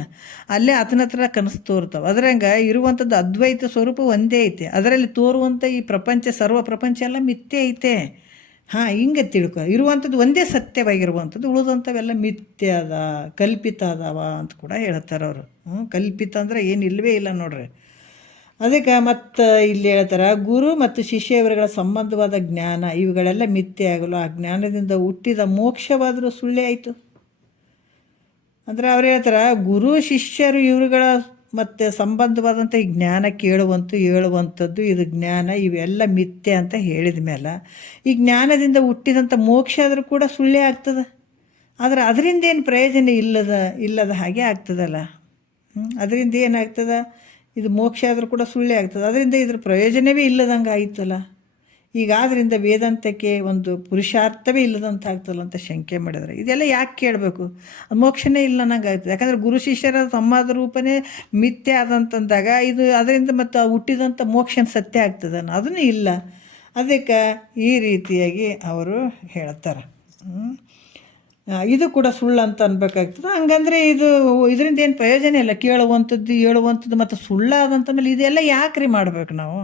ಅಲ್ಲೇ ಆತನ ಹತ್ರ ಕನಸು ತೋರ್ತಾವೆ. ಅದ್ರಂಗೆ ಇರುವಂಥದ್ದು ಅದ್ವೈತ ಸ್ವರೂಪ ಒಂದೇ ಐತೆ, ಅದರಲ್ಲಿ ತೋರುವಂಥ ಈ ಪ್ರಪಂಚ, ಸರ್ವ ಪ್ರಪಂಚ ಎಲ್ಲ ಮಿಥ್ಯೆ ಐತೆ. ಹಿಂಗೆ ತಿಳ್ಕೊ, ಇರುವಂಥದ್ದು ಒಂದೇ ಸತ್ಯವಾಗಿರುವಂಥದ್ದು, ಉಳಿದಂಥವೆಲ್ಲ ಮಿಥ್ಯೆ ಅದ, ಕಲ್ಪಿತ ಅದಾವ ಅಂತ ಕೂಡ ಹೇಳ್ತಾರೆ ಅವರು. ಕಲ್ಪಿತ ಅಂದರೆ ಏನು ಇಲ್ಲವೇ ಇಲ್ಲ ನೋಡ್ರಿ. ಅದಕ್ಕೆ ಮತ್ತು ಇಲ್ಲಿ ಹೇಳ್ತಾರೆ, ಗುರು ಮತ್ತು ಶಿಷ್ಯ ಇವರುಗಳ ಸಂಬಂಧವಾದ ಜ್ಞಾನ ಇವುಗಳೆಲ್ಲ ಮಿಥ್ಯೆ ಆಗಲು ಆ ಜ್ಞಾನದಿಂದ ಹುಟ್ಟಿದ ಮೋಕ್ಷವಾದರೂ ಸುಳ್ಳೇ ಆಯಿತು. ಅಂದರೆ ಅವ್ರು ಹೇಳ್ತಾರೆ, ಗುರು ಶಿಷ್ಯರು ಇವರುಗಳ ಮತ್ತು ಸಂಬಂಧವಾದಂಥ ಈ ಜ್ಞಾನ ಹೇಳುವಂಥದ್ದು ಇದು ಜ್ಞಾನ ಇವೆಲ್ಲ ಮಿಥ್ಯೆ ಅಂತ ಹೇಳಿದ ಮೇಲೆ ಈ ಜ್ಞಾನದಿಂದ ಹುಟ್ಟಿದಂಥ ಮೋಕ್ಷ ಆದರೂ ಕೂಡ ಸುಳ್ಳೇ ಆಗ್ತದೆ. ಆದರೆ ಅದರಿಂದ ಏನು ಪ್ರಯೋಜನ ಇಲ್ಲದ ಹಾಗೆ ಆಗ್ತದಲ್ಲ. ಅದರಿಂದ ಏನಾಗ್ತದೆ? ಇದು ಮೋಕ್ಷ ಆದರೂ ಕೂಡ ಸುಳ್ಳೇ ಆಗ್ತದೆ, ಅದರಿಂದ ಇದ್ರ ಪ್ರಯೋಜನವೇ ಇಲ್ಲದಂಗೆ ಆಯ್ತಲ್ಲ. ಹೀಗಾದ್ರಿಂದ ವೇದಾಂತಕ್ಕೆ ಒಂದು ಪುರುಷಾರ್ಥವೇ ಇಲ್ಲದಂತಾಗ್ತಲ್ಲ ಅಂತ ಶಂಕೆ ಮಾಡಿದರೆ ಇದೆಲ್ಲ ಯಾಕೆ ಕೇಳಬೇಕು? ಮೋಕ್ಷನೇ ಇಲ್ಲ ಅನ್ನಂಗೆ ಆಗ್ತದೆ. ಯಾಕಂದರೆ ಗುರು ಶಿಷ್ಯರ ಸಂವಾದ ರೂಪನೇ ಮಿಥ್ಯೆ ಆದಂತಂದಾಗ ಇದು ಅದರಿಂದ ಮತ್ತು ಹುಟ್ಟಿದಂಥ ಮೋಕ್ಷನ ಸತ್ಯ ಆಗ್ತದೆ ಅದನ್ನೂ ಇಲ್ಲ. ಅದಕ್ಕೆ ಈ ರೀತಿಯಾಗಿ ಅವರು ಹೇಳ್ತಾರೆ. ಇದು ಕೂಡ ಸುಳ್ಳು ಅಂತ ಅನ್ಬೇಕಾಗ್ತದೆ. ಹಂಗಂದರೆ ಇದರಿಂದ ಏನು ಪ್ರಯೋಜನ ಇಲ್ಲ. ಕೇಳುವಂಥದ್ದು ಹೇಳುವಂಥದ್ದು ಮತ್ತು ಸುಳ್ಳಾದಂಥ ಮೇಲೆ ಇದೆಲ್ಲ ಯಾಕ್ರಿ ಮಾಡ್ಬೇಕು ನಾವು?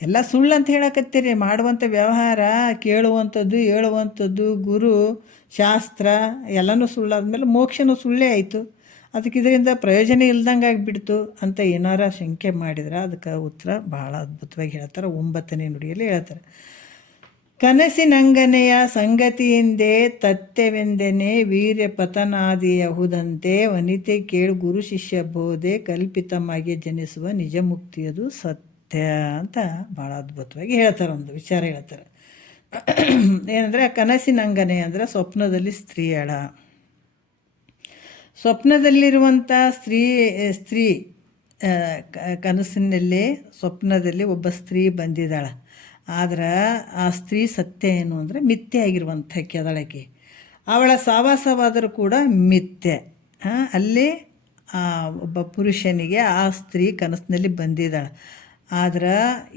ಎಲ್ಲ ಸುಳ್ಳು ಅಂತ ಹೇಳಕತ್ತೀರಿ. ಮಾಡುವಂಥ ವ್ಯವಹಾರ, ಕೇಳುವಂಥದ್ದು ಹೇಳುವಂಥದ್ದು, ಗುರು ಶಾಸ್ತ್ರ ಎಲ್ಲನೂ ಸುಳ್ಳಾದ್ಮೇಲೆ ಮೋಕ್ಷನೂ ಸುಳ್ಳೇ ಆಯಿತು. ಅದಕ್ಕೆ ಇದರಿಂದ ಪ್ರಯೋಜನ ಇಲ್ದಂಗೆ ಆಗಿಬಿಡ್ತು ಅಂತ ಏನಾರ ಶಂಕೆ ಮಾಡಿದ್ರೆ ಅದಕ್ಕೆ ಉತ್ತರ ಭಾಳ ಅದ್ಭುತವಾಗಿ ಹೇಳ್ತಾರೆ. 9ನೇ ನುಡಿಯಲ್ಲಿ ಹೇಳ್ತಾರೆ, ಕನಸಿನಂಗನೆಯ ಸಂಗತಿಯಿಂದೇ ತಥ್ಯವೆಂದೆನೆ ವೀರ್ಯ ಪತನಾದಿಯಹುದಂತೆ ವನಿತೆ ಕೇಳು ಗುರು ಶಿಷ್ಯ ಬೋಧೆ ಕಲ್ಪಿತವಾಗಿ ಜನಿಸುವ ನಿಜ ಮುಕ್ತಿಯದು ಸತ್ಯ ಅಂತ ಭಾಳ ಅದ್ಭುತವಾಗಿ ಹೇಳ್ತಾರೆ. ಒಂದು ವಿಚಾರ ಹೇಳ್ತಾರೆ ಏನಂದರೆ, ಕನಸಿನಂಗನೆ ಅಂದರೆ ಸ್ವಪ್ನದಲ್ಲಿ ಸ್ತ್ರೀಯಳ, ಸ್ವಪ್ನದಲ್ಲಿರುವಂಥ ಸ್ತ್ರೀ ಕನಸಿನಲ್ಲಿ ಸ್ವಪ್ನದಲ್ಲಿ ಒಬ್ಬ ಸ್ತ್ರೀ ಬಂದಿದ್ದಾಳೆ. ಆದ್ರೆ ಆ ಸ್ತ್ರೀ ಸತ್ಯ ಏನು ಅಂದರೆ ಮಿಥ್ಯೆ ಆಗಿರುವಂಥ ಕೆದಳಕೆ. ಅವಳ ಸಾವಾಸವಾದರೂ ಕೂಡ ಮಿಥ್ಯೆ. ಅಲ್ಲಿ ಒಬ್ಬ ಪುರುಷನಿಗೆ ಆ ಸ್ತ್ರೀ ಕನಸಿನಲ್ಲಿ ಬಂದಿದ್ದಾಳೆ. ಆದ್ರೆ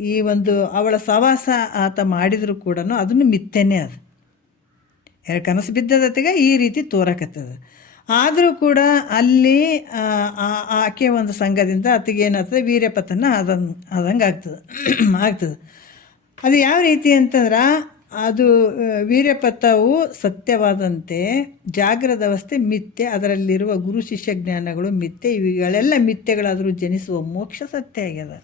ಈ ಒಂದು ಅವಳ ಸವಾಸ ಆತ ಮಾಡಿದರೂ ಕೂಡ ಅದನ್ನು ಮಿಥ್ಯೆನೇ. ಅದು ಕನಸು ಬಿದ್ದದತ್ತಿಗೆ ಈ ರೀತಿ ತೋರಕತ್ತದ. ಆದರೂ ಕೂಡ ಅಲ್ಲಿ ಆಕೆ ಒಂದು ಸಂಘದಿಂದ ಆತಗೆ ಏನಾಗ್ತದೆ, ವೀರ್ಯಪತನ ಆದಂಗೆ ಆಗ್ತದೆ. ಅದು ಯಾವ ರೀತಿ ಅಂತಂದ್ರೆ, ಅದು ವೀರ್ಯಪಥವು ಸತ್ಯವಾದಂತೆ ಜಾಗ್ರದ ಅವಸ್ಥೆ ಮಿಥ್ಯೆ, ಅದರಲ್ಲಿರುವ ಗುರು ಶಿಷ್ಯ ಜ್ಞಾನಗಳು ಮಿಥ್ಯೆ. ಇವುಗಳೆಲ್ಲ ಮಿಥ್ಯೆಗಳಾದರೂ ಜನಿಸುವ ಮೋಕ್ಷ ಸತ್ಯ ಆಗ್ಯದ.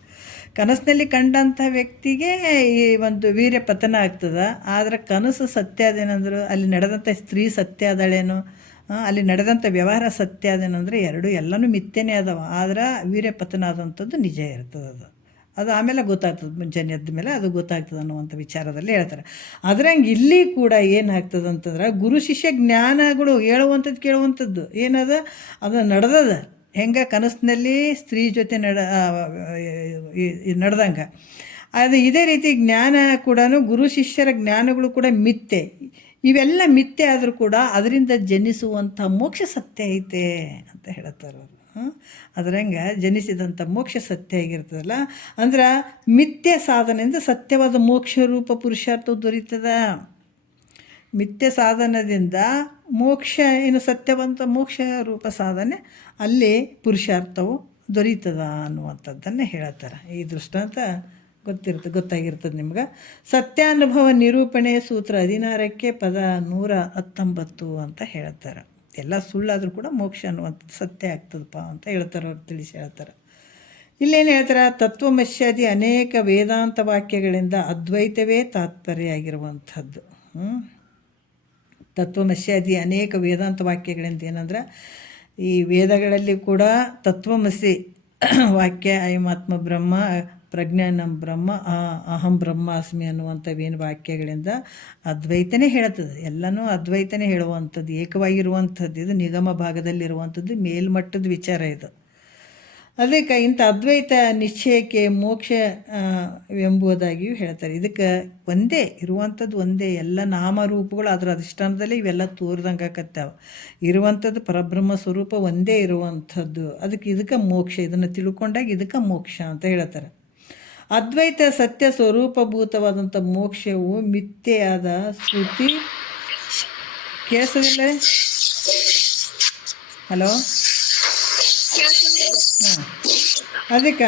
ಕನಸಿನಲ್ಲಿ ಕಂಡಂಥ ವ್ಯಕ್ತಿಗೆ ಈ ಒಂದು ವೀರ್ಯಪತನ ಆಗ್ತದೆ. ಆದರೆ ಕನಸು ಸತ್ಯ ಅದೇನಂದ್ರೆ ಅಲ್ಲಿ ನಡೆದಂಥ ಸ್ತ್ರೀ ಸತ್ಯ ಅದಳೇನು, ಅಲ್ಲಿ ನಡೆದಂಥ ವ್ಯವಹಾರ ಸತ್ಯ ಅದೇನಂದರೆ ಎಲ್ಲನೂ ಮಿಥ್ಯೆನೇ ಅದಾವ. ಆದ್ರೆ ವೀರ್ಯಪತನ ಆದಂಥದ್ದು ನಿಜ ಇರ್ತದೆ. ಅದು ಆಮೇಲೆ ಗೊತ್ತಾಗ್ತದೆ, ಮುಂಜಾನೆ ಎದ್ದ ಮೇಲೆ ಅದು ಗೊತ್ತಾಗ್ತದೆ ಅನ್ನುವಂಥ ವಿಚಾರದಲ್ಲಿ ಹೇಳ್ತಾರೆ. ಅದ್ರಂಗೆ ಇಲ್ಲಿ ಕೂಡ ಏನಾಗ್ತದೆ ಅಂತಂದ್ರೆ, ಗುರು ಶಿಷ್ಯ ಜ್ಞಾನಗಳು ಹೇಳುವಂಥದ್ದು ಕೇಳುವಂಥದ್ದು ಏನದ ಅದು ನಡೆದದ. ಹೆಂಗೆ ಕನಸಿನಲ್ಲಿ ಸ್ತ್ರೀ ಜೊತೆ ನಡೆದಂಗೆ ಅದು ಇದೇ ರೀತಿ ಜ್ಞಾನ ಕೂಡ ಗುರು ಶಿಷ್ಯರ ಜ್ಞಾನಗಳು ಕೂಡ ಮಿಥ್ಯೆ. ಇವೆಲ್ಲ ಮಿಥ್ಯೆ ಆದರೂ ಕೂಡ ಅದರಿಂದ ಜನಿಸುವಂಥ ಮೋಕ್ಷ ಸತ್ಯ ಐತೆ ಅಂತ ಹೇಳ್ತಾರೆ ಅವರು. ಅದರಂಗೆ ಜನಿಸಿದಂಥ ಮೋಕ್ಷ ಸತ್ಯ ಆಗಿರ್ತದಲ್ಲ, ಅಂದ್ರೆ ಮಿಥ್ಯೆ ಸಾಧನೆಯಿಂದ ಸತ್ಯವಾದ ಮೋಕ್ಷ ರೂಪ ಪುರುಷಾರ್ಥ ದೊರೀತದ. ಮಿಥ್ಯೆ ಸಾಧನದಿಂದ ಮೋಕ್ಷ ಏನು ಸತ್ಯವಂತ ಮೋಕ್ಷ ರೂಪ ಸಾಧನೆ ಅಲ್ಲಿ ಪುರುಷಾರ್ಥವು ದೊರೀತದ ಅನ್ನುವಂಥದ್ದನ್ನೇ ಹೇಳ್ತಾರೆ. ಈ ದೃಷ್ಟಾಂತ ಗೊತ್ತಾಗಿರ್ತದೆ ನಿಮ್ಗೆ. ಸತ್ಯಾನುಭವ ನಿರೂಪಣೆ ಸೂತ್ರ 16ಕ್ಕೆ ಪದ 119 ಅಂತ ಹೇಳ್ತಾರೆ. ಎಲ್ಲ ಸುಳ್ಳಾದರೂ ಕೂಡ ಮೋಕ್ಷ ಅನ್ನುವಂಥದ್ದು ಸತ್ಯ ಆಗ್ತದಪ್ಪ ಅಂತ ಹೇಳ್ತಾರೆ ಅವ್ರು, ತಿಳಿಸಿ ಹೇಳ್ತಾರೆ. ಇಲ್ಲೇನು ಹೇಳ್ತಾರೆ, ತತ್ವಮಸ್ಯಾದಿ ಅನೇಕ ವೇದಾಂತ ವಾಕ್ಯಗಳಿಂದ ಅದ್ವೈತವೇ ತಾತ್ಪರ್ಯ ಆಗಿರುವಂಥದ್ದು. ತತ್ವಮಸ್ಯಾದಿ ಅನೇಕ ವೇದಾಂತ ವಾಕ್ಯಗಳಿಂದ ಏನಂದ್ರೆ, ಈ ವೇದಗಳಲ್ಲಿ ಕೂಡ ತತ್ವಮಸಿ ವಾಕ್ಯ ಅಯಮಾತ್ಮ ಬ್ರಹ್ಮ ಪ್ರಜ್ಞಾನಂ ಬ್ರಹ್ಮ ಅಹಂ ಬ್ರಹ್ಮಾಸ್ಮಿ ಅನ್ನುವಂಥವೇನು ವಾಕ್ಯಗಳಿಂದ ಅದ್ವೈತನೇ ಹೇಳ್ತದೆ. ಎಲ್ಲನೂ ಅದ್ವೈತನೇ ಹೇಳುವಂಥದ್ದು, ಏಕವಾಗಿರುವಂಥದ್ದು. ಇದು ನಿಗಮ ಭಾಗದಲ್ಲಿರುವಂಥದ್ದು, ಮೇಲ್ಮಟ್ಟದ ವಿಚಾರ ಇದು. ಅದಕ್ಕೆ ಇಂಥ ಅದ್ವೈತ ನಿಶ್ಚಯಕ್ಕೆ ಮೋಕ್ಷ ಎಂಬುದಾಗಿಯೂ ಹೇಳ್ತಾರೆ. ಇದಕ್ಕೆ ಒಂದೇ ಇರುವಂಥದ್ದು, ಒಂದೇ ಎಲ್ಲ ನಾಮರೂಪಗಳು ಅದರ ಅಧಿಷ್ಠಾನದಲ್ಲೇ ಇವೆಲ್ಲ ತೋರ್ದಂಗೆ ಆಕತ್ತಾವ. ಇರುವಂಥದ್ದು ಪರಬ್ರಹ್ಮ ಸ್ವರೂಪ ಒಂದೇ ಇರುವಂಥದ್ದು. ಇದಕ್ಕೆ ಮೋಕ್ಷ, ಇದನ್ನು ತಿಳ್ಕೊಂಡಾಗ ಇದಕ್ಕೆ ಮೋಕ್ಷ ಅಂತ ಹೇಳ್ತಾರೆ. ಅದ್ವೈತ ಸತ್ಯ ಸ್ವರೂಪಭೂತವಾದಂಥ ಮೋಕ್ಷವು ಮಿಥ್ಯೆಯಾದ ಶ್ರುತಿ ಕೇಳಿಸೋದಿಲ್ಲ. ಹಲೋ, ಹಾಂ, ಅದಕ್ಕೆ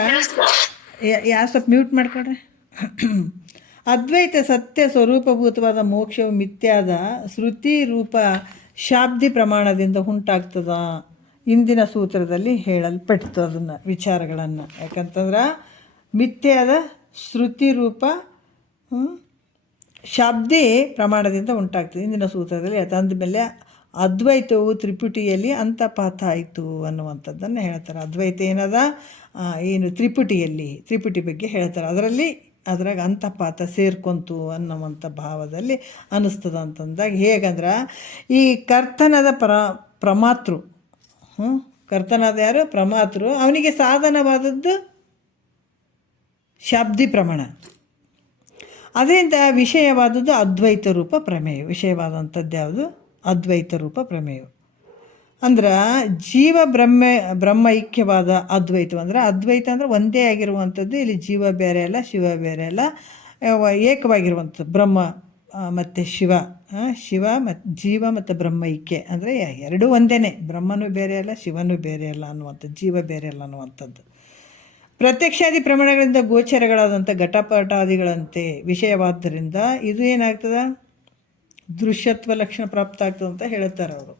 ಸ್ವಲ್ಪ ಮ್ಯೂಟ್ ಮಾಡ್ಕೊಡ್ರಿ. ಅದ್ವೈತ ಸತ್ಯ ಸ್ವರೂಪಭೂತವಾದ ಮೋಕ್ಷವು ಮಿಥ್ಯಾದ ಶ್ರುತಿ ರೂಪ ಶಾಬ್ದಿ ಪ್ರಮಾಣದಿಂದ ಉಂಟಾಗ್ತದ. ಇಂದಿನ ಸೂತ್ರದಲ್ಲಿ ಹೇಳಲ್ಪಡ್ತು ಅದನ್ನು ವಿಚಾರಗಳನ್ನು. ಯಾಕಂತಂದ್ರೆ ಮಿಥ್ಯಾದ ಶ್ರುತಿ ರೂಪ ಶಾಬ್ದಿ ಪ್ರಮಾಣದಿಂದ ಉಂಟಾಗ್ತದೆ. ಇಂದಿನ ಸೂತ್ರದಲ್ಲಿ ಅಂದಮೇಲೆ ಅದ್ವೈತವು ತ್ರಿಪುಟಿಯಲ್ಲಿ ಅಂತಪಾತ ಆಯಿತು ಅನ್ನುವಂಥದ್ದನ್ನು ಹೇಳ್ತಾರೆ. ಅದ್ವೈತ ಏನದ ಏನು ತ್ರಿಪುಟಿ ಬಗ್ಗೆ ಹೇಳ್ತಾರೆ. ಅದ್ರಾಗ ಅಂತಪಾತ ಸೇರ್ಕೊಂತು ಅನ್ನುವಂಥ ಭಾವದಲ್ಲಿ ಅನ್ನಿಸ್ತದ ಅಂತಂದಾಗ, ಹೇಗಂದ್ರೆ ಈ ಕರ್ತನದ ಪ್ರಮಾತೃ, ಕರ್ತನಾದ ಯಾರು ಪ್ರಮಾತೃ, ಅವನಿಗೆ ಸಾಧನವಾದದ್ದು ಶಾಬ್ದಿ ಪ್ರಮಾಣ. ಅದರಿಂದ ವಿಷಯವಾದದ್ದು ಅದ್ವೈತ ರೂಪ ಪ್ರಮೇಯ. ವಿಷಯವಾದಂಥದ್ದು ಯಾವುದು? ಅದ್ವೈತ ರೂಪ ಪ್ರಮೇಯ. ಅಂದ್ರೆ ಜೀವ ಬ್ರಹ್ಮ ಐಕ್ಯವಾದ ಅದ್ವೈತ. ಅಂದರೆ ಅದ್ವೈತ ಅಂದರೆ ಒಂದೇ ಆಗಿರುವಂಥದ್ದು. ಇಲ್ಲಿ ಜೀವ ಬೇರೆ ಅಲ್ಲ, ಶಿವ ಬೇರೆ ಅಲ್ಲ, ಏಕವಾಗಿರುವಂಥದ್ದು ಬ್ರಹ್ಮ ಮತ್ತು ಶಿವ ಮತ್ತು ಜೀವ ಮತ್ತು ಬ್ರಹ್ಮ ಐಕ್ಯ ಅಂದರೆ ಎರಡೂ ಒಂದೇ. ಬ್ರಹ್ಮನೂ ಬೇರೆ ಅಲ್ಲ, ಶಿವನೂ ಬೇರೆ ಅಲ್ಲ ಅನ್ನುವಂಥದ್ದು, ಜೀವ ಬೇರೆ ಅಲ್ಲ ಅನ್ನುವಂಥದ್ದು. ಪ್ರತ್ಯಕ್ಷಾದಿ ಪ್ರಮಾಣಗಳಿಂದ ಗೋಚರಗಳಾದಂಥ ಘಟಪಟಾದಿಗಳಂತೆ ವಿಷಯವಾದ್ದರಿಂದ ಇದು ಏನಾಗ್ತದೆ? ದೃಶ್ಯತ್ವ ಲಕ್ಷಣ ಪ್ರಾಪ್ತ ಆಗ್ತದೆ ಅಂತ ಹೇಳ್ತಾರೆ ಅವರು.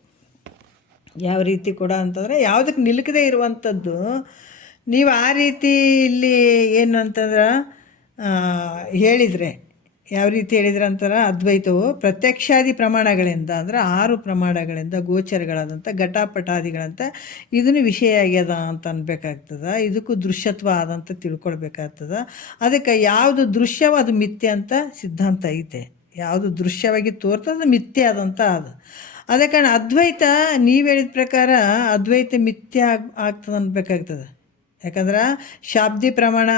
ಯಾವ ರೀತಿ ಕೂಡ ಅಂತಂದರೆ ಯಾವುದಕ್ಕೆ ನಿಲುಕದೇ ಇರುವಂಥದ್ದು. ನೀವು ಆ ರೀತಿ ಇಲ್ಲಿ ಏನು ಅಂತಂದ್ರೆ ಹೇಳಿದರೆ, ಯಾವ ರೀತಿ ಹೇಳಿದ್ರೆ ಅಂತಾರೆ, ಅದ್ವೈತವು ಪ್ರತ್ಯಕ್ಷಾದಿ ಪ್ರಮಾಣಗಳಿಂದ ಅಂದರೆ 6 ಪ್ರಮಾಣಗಳಿಂದ ಗೋಚರಗಳಾದಂಥ ಘಟಪಟಾದಿಗಳಂತ ಇದನ್ನು ವಿಷಯ ಆಗ್ಯದ ಅಂತ ಅನ್ಬೇಕಾಗ್ತದೆ. ಇದಕ್ಕೂ ದೃಶ್ಯತ್ವ ಆದಂತ ತಿಳ್ಕೊಳ್ಬೇಕಾಗ್ತದೆ. ಅದಕ್ಕೆ ಯಾವುದು ದೃಶ್ಯವೋ ಅದು ಮಿಥ್ಯೆ ಅಂತ ಸಿದ್ಧಾಂತ ಐತೆ. ಯಾವುದು ದೃಶ್ಯವಾಗಿ ತೋರ್ತದೆ ಅದು ಮಿಥ್ಯೆ ಆದಂಥ ಅದು. ಅದೇ ಕಾರಣ ಅದ್ವೈತ ನೀವು ಹೇಳಿದ ಪ್ರಕಾರ ಅದ್ವೈತ ಮಿಥ್ಯೆ ಆಗ್ತದೆ ಅನ್ಬೇಕಾಗ್ತದೆ. ಯಾಕಂದ್ರೆ ಶಾಬ್ದಿ ಪ್ರಮಾಣ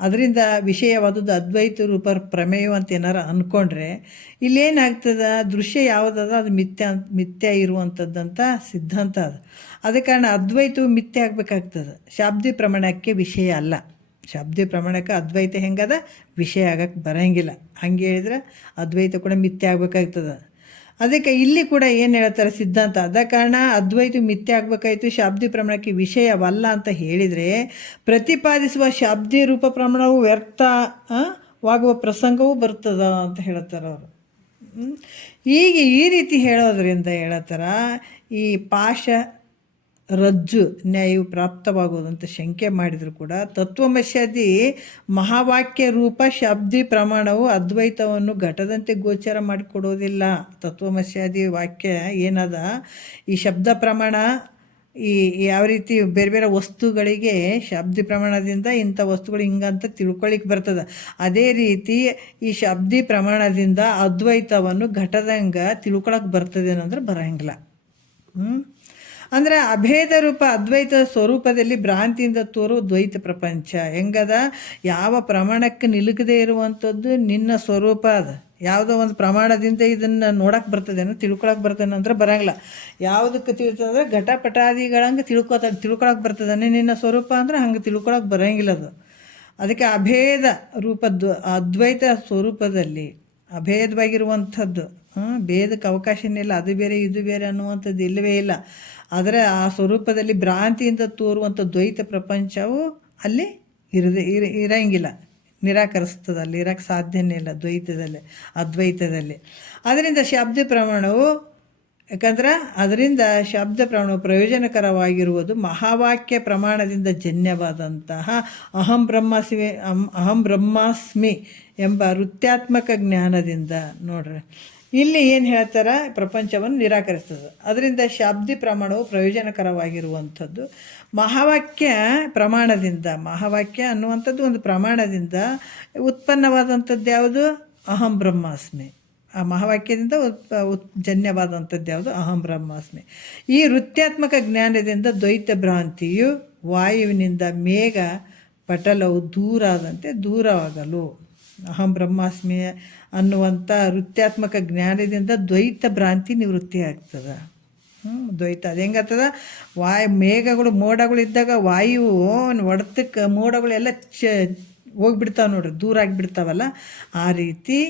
ಅದರಿಂದ ವಿಷಯವಾದದ್ದು ಅದ್ವೈತ ರೂಪ ಪ್ರಮೇಯ ಅಂತ ಏನಾರು ಅಂದ್ಕೊಂಡ್ರೆ ಇಲ್ಲೇನಾಗ್ತದೆ? ದೃಶ್ಯ ಯಾವುದದ ಅದು ಮಿಥ್ಯ ಇರುವಂಥದ್ದಂತ ಸಿದ್ಧಾಂತ ಅದು. ಅದೇ ಕಾರಣ ಅದ್ವೈತವು ಮಿಥ್ಯೆ ಆಗಬೇಕಾಗ್ತದೆ, ಶಾಬ್ದಿ ಪ್ರಮಾಣಕ್ಕೆ ವಿಷಯ ಅಲ್ಲ. ಶಾಬ್ದಿ ಪ್ರಮಾಣಕ್ಕೆ ಅದ್ವೈತ ಹೆಂಗದ ವಿಷಯ ಆಗಕ್ಕೆ ಬರೋಂಗಿಲ್ಲ. ಹಂಗೆ ಹೇಳಿದ್ರೆ ಅದ್ವೈತ ಕೂಡ ಮಿಥ್ಯೆ ಆಗಬೇಕಾಗ್ತದೆ. ಅದಕ್ಕೆ ಇಲ್ಲಿ ಕೂಡ ಏನು ಹೇಳ್ತಾರೆ ಸಿದ್ಧಾಂತ, ಅದ ಕಾರಣ ಅದ್ವೈತ ಮಿಥ್ಯೆ ಆಗಬೇಕಾಯ್ತು, ಶಾಬ್ದಿ ಪ್ರಮಾಣಕ್ಕೆ ವಿಷಯವಲ್ಲ ಅಂತ ಹೇಳಿದರೆ ಪ್ರತಿಪಾದಿಸುವ ಶಾಬ್ದಿ ರೂಪ ಪ್ರಮಾಣವು ವ್ಯರ್ಥವಾಗುವ ಪ್ರಸಂಗವೂ ಬರ್ತದ ಅಂತ ಹೇಳ್ತಾರೆ ಅವರು. ಈಗ ಈ ರೀತಿ ಹೇಳೋದ್ರಿಂದ ಹೇಳ್ತಾರ ಈ ಪಾಶ ರಜ್ಜು ನ್ಯಾಯವು ಪ್ರಾಪ್ತವಾಗುವುದಂತ ಶಂಕೆ ಮಾಡಿದರೂ ಕೂಡ ತತ್ವಮಸ್ಯಾದಿ ಮಹಾವಾಕ್ಯ ರೂಪ ಶಾಬ್ದಿ ಪ್ರಮಾಣವು ಅದ್ವೈತವನ್ನು ಘಟದಂತೆ ಗೋಚರ ಮಾಡಿಕೊಡೋದಿಲ್ಲ. ತತ್ವಮಸ್ಯಾದಿ ವಾಕ್ಯ ಏನದ ಈ ಶಬ್ದ ಪ್ರಮಾಣ ಈ ಯಾವ ರೀತಿ ಬೇರೆ ಬೇರೆ ವಸ್ತುಗಳಿಗೆ ಶಾಬ್ದಿ ಪ್ರಮಾಣದಿಂದ ಇಂಥ ವಸ್ತುಗಳು ಹಿಂಗಂತ ತಿಳ್ಕೊಳ್ಳಿಕ್ಕೆ ಬರ್ತದೆ. ಅದೇ ರೀತಿ ಈ ಶಾಬ್ದಿ ಪ್ರಮಾಣದಿಂದ ಅದ್ವೈತವನ್ನು ಘಟದಂಗೆ ತಿಳ್ಕೊಳಕ್ಕೆ ಬರ್ತದೆ ಅನ್ನಂದ್ರೆ ಬರೋಂಗಿಲ್ಲ. ಅಂದರೆ ಅಭೇದ ರೂಪ ಅದ್ವೈತ ಸ್ವರೂಪದಲ್ಲಿ ಭ್ರಾಂತಿಯಿಂದ ತೋರುವ ದ್ವೈತ ಪ್ರಪಂಚ ಹೆಂಗದ? ಯಾವ ಪ್ರಮಾಣಕ್ಕೆ ನಿಲುಕದೇ ಇರುವಂಥದ್ದು ನಿನ್ನ ಸ್ವರೂಪ ಅದು. ಯಾವುದೋ ಒಂದು ಪ್ರಮಾಣದಿಂದ ಇದನ್ನು ನೋಡಕ್ಕೆ ಬರ್ತದೇನೋ, ತಿಳ್ಕೊಳಕ್ಕೆ ಬರ್ತದೇನೋ ಅಂದ್ರೆ ಬರೋಂಗಿಲ್ಲ. ಯಾವುದಕ್ಕೆ ತಿಳ್ತಂದ್ರೆ ಘಟಪಟಾದಿಗಳಂಗೆ ತಿಳ್ಕೊಳಕ್ಕೆ ಬರ್ತದಾನೆ. ನಿನ್ನ ಸ್ವರೂಪ ಅಂದ್ರೆ ಹಂಗೆ ತಿಳ್ಕೊಳಕ್ಕೆ ಬರೋಂಗಿಲ್ಲ ಅದು. ಅದಕ್ಕೆ ಅಭೇದ ರೂಪ ಅದ್ವೈತ ಸ್ವರೂಪದಲ್ಲಿ ಅಭೇದವಾಗಿರುವಂಥದ್ದು, ಭೇದಕ್ಕೆ ಅವಕಾಶನೇ ಇಲ್ಲ. ಅದು ಬೇರೆ ಇದು ಬೇರೆ ಅನ್ನುವಂಥದ್ದು ಇಲ್ಲವೇ ಇಲ್ಲ. ಆದರೆ ಆ ಸ್ವರೂಪದಲ್ಲಿ ಭ್ರಾಂತಿಯಿಂದ ತೋರುವಂಥ ದ್ವೈತ ಪ್ರಪಂಚವು ಅಲ್ಲಿ ಇರಂಗಿಲ್ಲ, ನಿರಾಕರಿಸ್ತದೆ. ಅಲ್ಲಿ ಇರೋಕ್ಕೆ ಸಾಧ್ಯನೇ ಇಲ್ಲ ದ್ವೈತದಲ್ಲಿ, ಅದ್ವೈತದಲ್ಲಿ. ಅದರಿಂದ ಶಾಬ್ದ ಪ್ರಮಾಣವು ಯಾಕಂದ್ರೆ ಅದರಿಂದ ಶಬ್ದ ಪ್ರಮಾಣವು ಪ್ರಯೋಜನಕರವಾಗಿರುವುದು ಮಹಾವಾಕ್ಯ ಪ್ರಮಾಣದಿಂದ ಜನ್ಯವಾದಂತಹ ಅಹಂ ಬ್ರಹ್ಮಾಸ್ಮಿ ಎಂಬ ವೃತ್ತಾತ್ಮಕ ಜ್ಞಾನದಿಂದ. ನೋಡ್ರಿ ಇಲ್ಲಿ ಏನು ಹೇಳ್ತಾರೆ, ಪ್ರಪಂಚವನ್ನು ನಿರಾಕರಿಸ್ತದೆ. ಅದರಿಂದ ಶಾಬ್ದಿ ಪ್ರಮಾಣವು ಪ್ರಯೋಜನಕರವಾಗಿರುವಂಥದ್ದು ಮಹಾವಾಕ್ಯ ಪ್ರಮಾಣದಿಂದ. ಮಹಾವಾಕ್ಯ ಅನ್ನುವಂಥದ್ದು ಒಂದು ಪ್ರಮಾಣದಿಂದ ಉತ್ಪನ್ನವಾದಂಥದ್ದು ಯಾವುದು? ಅಹಂ ಬ್ರಹ್ಮಾಸ್ಮಿ. ಆ ಮಹಾವಾಕ್ಯದಿಂದ ಜನ್ಯವಾದಂಥದ್ದು ಯಾವುದು? ಅಹಂ ಬ್ರಹ್ಮಾಸ್ಮಿ. ಈ ವೃತ್ತಾತ್ಮಕ ಜ್ಞಾನದಿಂದ ದ್ವೈತ ಭ್ರಾಂತಿಯು ವಾಯುವಿನಿಂದ ಮೇಘ ಪಟಲವು ದೂರವಾಗಲು ಅಹಂ ಬ್ರಹ್ಮಾಸ್ಮಿ ಅನ್ನುವಂಥ ವೃತ್ತಾತ್ಮಕ ಜ್ಞಾನದಿಂದ ದ್ವೈತ ಭ್ರಾಂತಿ ನಿವೃತ್ತಿ ಆಗ್ತದೆ. ದ್ವೈತ ಅದು ಹೆಂಗಾಗ್ತದ? ಮೇಘಗಳು ಮೋಡಗಳು ಇದ್ದಾಗ ವಾಯುವು ಹೊಡೆತಕ್ಕೆ ಮೋಡಗಳೆಲ್ಲ ಹೋಗ್ಬಿಡ್ತಾವೆ ನೋಡ್ರಿ, ದೂರ ಆಗಿಬಿಡ್ತಾವಲ್ಲ. ಆ ರೀತಿ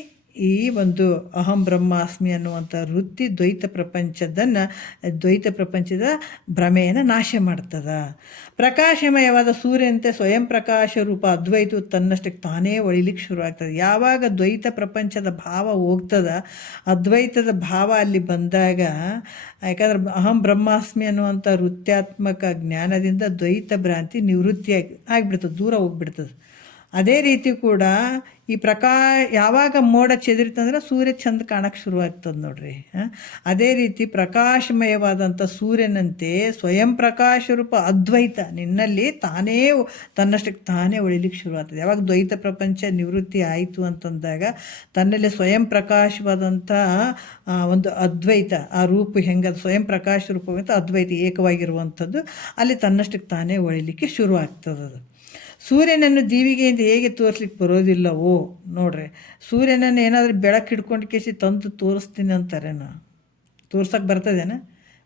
ಈ ಒಂದು ಅಹಂ ಬ್ರಹ್ಮಾಸ್ಮಿ ಅನ್ನುವಂಥ ವೃತ್ತಿ ದ್ವೈತ ಪ್ರಪಂಚದ ಭ್ರಮೆಯನ್ನು ನಾಶ ಮಾಡ್ತದ. ಪ್ರಕಾಶಮಯವಾದ ಸೂರ್ಯನಂತೆ ಸ್ವಯಂ ಪ್ರಕಾಶ ರೂಪ ಅದ್ವೈತವು ತನ್ನಷ್ಟಕ್ಕೆ ತಾನೇ ಒಳಿಲಿಕ್ಕೆ ಶುರುವಾಗ್ತದೆ. ಯಾವಾಗ ದ್ವೈತ ಪ್ರಪಂಚದ ಭಾವ ಹೋಗ್ತದ, ಅದ್ವೈತದ ಭಾವ ಅಲ್ಲಿ ಬಂದಾಗ, ಯಾಕಂದ್ರೆ ಅಹಂ ಬ್ರಹ್ಮಾಸ್ಮಿ ಅನ್ನುವಂಥ ವೃತ್ತಾತ್ಮಕ ಜ್ಞಾನದಿಂದ ದ್ವೈತ ಭ್ರಾಂತಿ ನಿವೃತ್ತಿ ಆಗಿಬಿಡ್ತದೆ, ದೂರ ಹೋಗ್ಬಿಡ್ತದೆ. ಅದೇ ರೀತಿ ಕೂಡ ಈ ಯಾವಾಗ ಮೋಡ ಚೆದಿರ್ತಂದ್ರೆ ಸೂರ್ಯ ಚಂದ ಕಾಣಕ್ಕೆ ಶುರುವಾಗ್ತದೆ ನೋಡ್ರಿ. ಅದೇ ರೀತಿ ಪ್ರಕಾಶಮಯವಾದಂಥ ಸೂರ್ಯನಂತೆ ಸ್ವಯಂ ಪ್ರಕಾಶ ರೂಪ ಅದ್ವೈತ ನಿನ್ನಲ್ಲಿ ತನ್ನಷ್ಟಕ್ಕೆ ತಾನೇ ಒಳಿಲಿಕ್ಕೆ ಶುರುವಾಗ್ತದೆ. ಯಾವಾಗ ದ್ವೈತ ಪ್ರಪಂಚ ನಿವೃತ್ತಿ ಆಯಿತು ಅಂತಂದಾಗ ತನ್ನಲ್ಲಿ ಸ್ವಯಂ ಪ್ರಕಾಶವಾದಂಥ ಒಂದು ಅದ್ವೈತ, ಆ ರೂಪ ಹೆಂಗದ ಸ್ವಯಂ ಪ್ರಕಾಶ ರೂಪವಂತ ಅದ್ವೈತ ಏಕವಾಗಿರುವಂಥದ್ದು ಅಲ್ಲಿ ತನ್ನಷ್ಟಕ್ಕೆ ತಾನೇ ಒಳಿಲಿಕ್ಕೆ ಶುರುವಾಗ್ತದೆ. ಅದು ಸೂರ್ಯನನ್ನು ದೀವಿಗೆಯಿಂದ ಹೇಗೆ ತೋರಿಸ್ಲಿಕ್ಕೆ ಬರೋದಿಲ್ಲವೋ ನೋಡ್ರಿ, ಸೂರ್ಯನನ್ನು ಏನಾದರೂ ಬೆಳಕು ಹಿಡ್ಕೊಂಡು ಕೇಸಿ ತಂದು ತೋರಿಸ್ತೀನಿ ಅಂತಾರೇನ? ತೋರ್ಸಕ್ಕೆ ಬರ್ತದೇನ?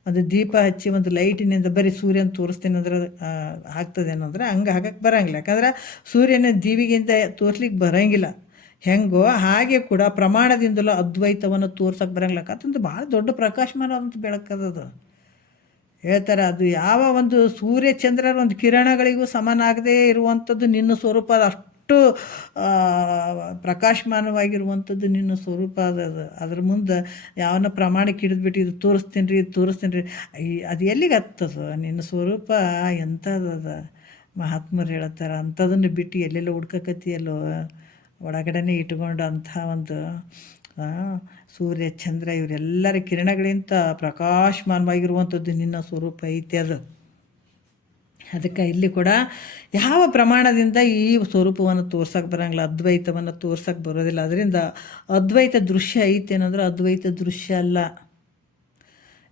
ಒಂದು ದೀಪ ಹಚ್ಚಿ ಒಂದು ಲೈಟಿನಿಂದ ಬರೀ ಸೂರ್ಯನ ತೋರಿಸ್ತೀನಿ ಅಂದ್ರೆ ಆಗ್ತದೇನೋ ಅಂದರೆ ಹಂಗೆ ಹಾಕಕ್ಕೆ ಬರೋಂಗಿಲ್ಲ. ಯಾಕಂದ್ರೆ ಸೂರ್ಯನ ದೀವಿಗೆಯಿಂದ ತೋರಿಸ್ಲಿಕ್ಕೆ ಬರೋಂಗಿಲ್ಲ. ಹೆಂಗೋ ಹಾಗೆ ಕೂಡ ಪ್ರಮಾಣದಿಂದಲೂ ಅದ್ವೈತವನ್ನು ತೋರ್ಸಕ್ಕೆ ಬರೋಂಗಿಲ್ಲ. ಯಾಕಂತಂದು ಭಾಳ ದೊಡ್ಡ ಪ್ರಕಾಶಮಾನ ಅಂತ ಬೆಳಕದದು ಹೇಳ್ತಾರೆ. ಅದು ಯಾವ ಒಂದು ಸೂರ್ಯ ಚಂದ್ರರ ಒಂದು ಕಿರಣಗಳಿಗೂ ಸಮನಾಗದೇ ಇರುವಂಥದ್ದು ನಿನ್ನ ಸ್ವರೂಪ. ಅಷ್ಟು ಪ್ರಕಾಶಮಾನವಾಗಿರುವಂಥದ್ದು ನಿನ್ನ ಸ್ವರೂಪ ಅದು. ಅದ್ರ ಮುಂದೆ ಯಾವನ್ನ ಪ್ರಮಾಣಕ್ಕೆ ಹಿಡಿದ್ಬಿಟ್ಟು ಇದು ತೋರಿಸ್ತೀನಿ ರೀ, ಇದು ತೋರಿಸ್ತೀನಿ ರೀ, ಅದು ಎಲ್ಲಿಗೆ ಹತ್ತದ? ನಿನ್ನ ಸ್ವರೂಪ ಎಂಥದ್ದು ಮಹಾತ್ಮರು ಹೇಳ್ತಾರೆ. ಅಂಥದನ್ನು ಬಿಟ್ಟು ಎಲ್ಲೆಲ್ಲೋ ಹುಡ್ಕಕತ್ತಿಯಲ್ಲೋ, ಒಳಗಡೆನೇ ಇಟ್ಕೊಂಡು ಅಂಥ ಒಂದು ಸೂರ್ಯ ಚಂದ್ರ ಇವರೆಲ್ಲರ ಕಿರಣಗಳಿಂತ ಪ್ರಕಾಶಮಾನವಾಗಿರುವಂಥದ್ದು ನಿನ್ನ ಸ್ವರೂಪ ಐತೆ ಅದು. ಅದಕ್ಕೆ ಇಲ್ಲಿ ಕೂಡ ಯಾವ ಪ್ರಮಾಣದಿಂದ ಈ ಸ್ವರೂಪವನ್ನು ತೋರ್ಸಕ್ಕೆ ಬರೋಂಗಿಲ್ಲ, ಅದ್ವೈತವನ್ನು ತೋರ್ಸಕ್ಕೆ ಬರೋದಿಲ್ಲ. ಅದರಿಂದ ಅದ್ವೈತ ದೃಶ್ಯ ಐತೆ ಏನಂದ್ರೆ ಅದ್ವೈತ ದೃಶ್ಯ ಅಲ್ಲ.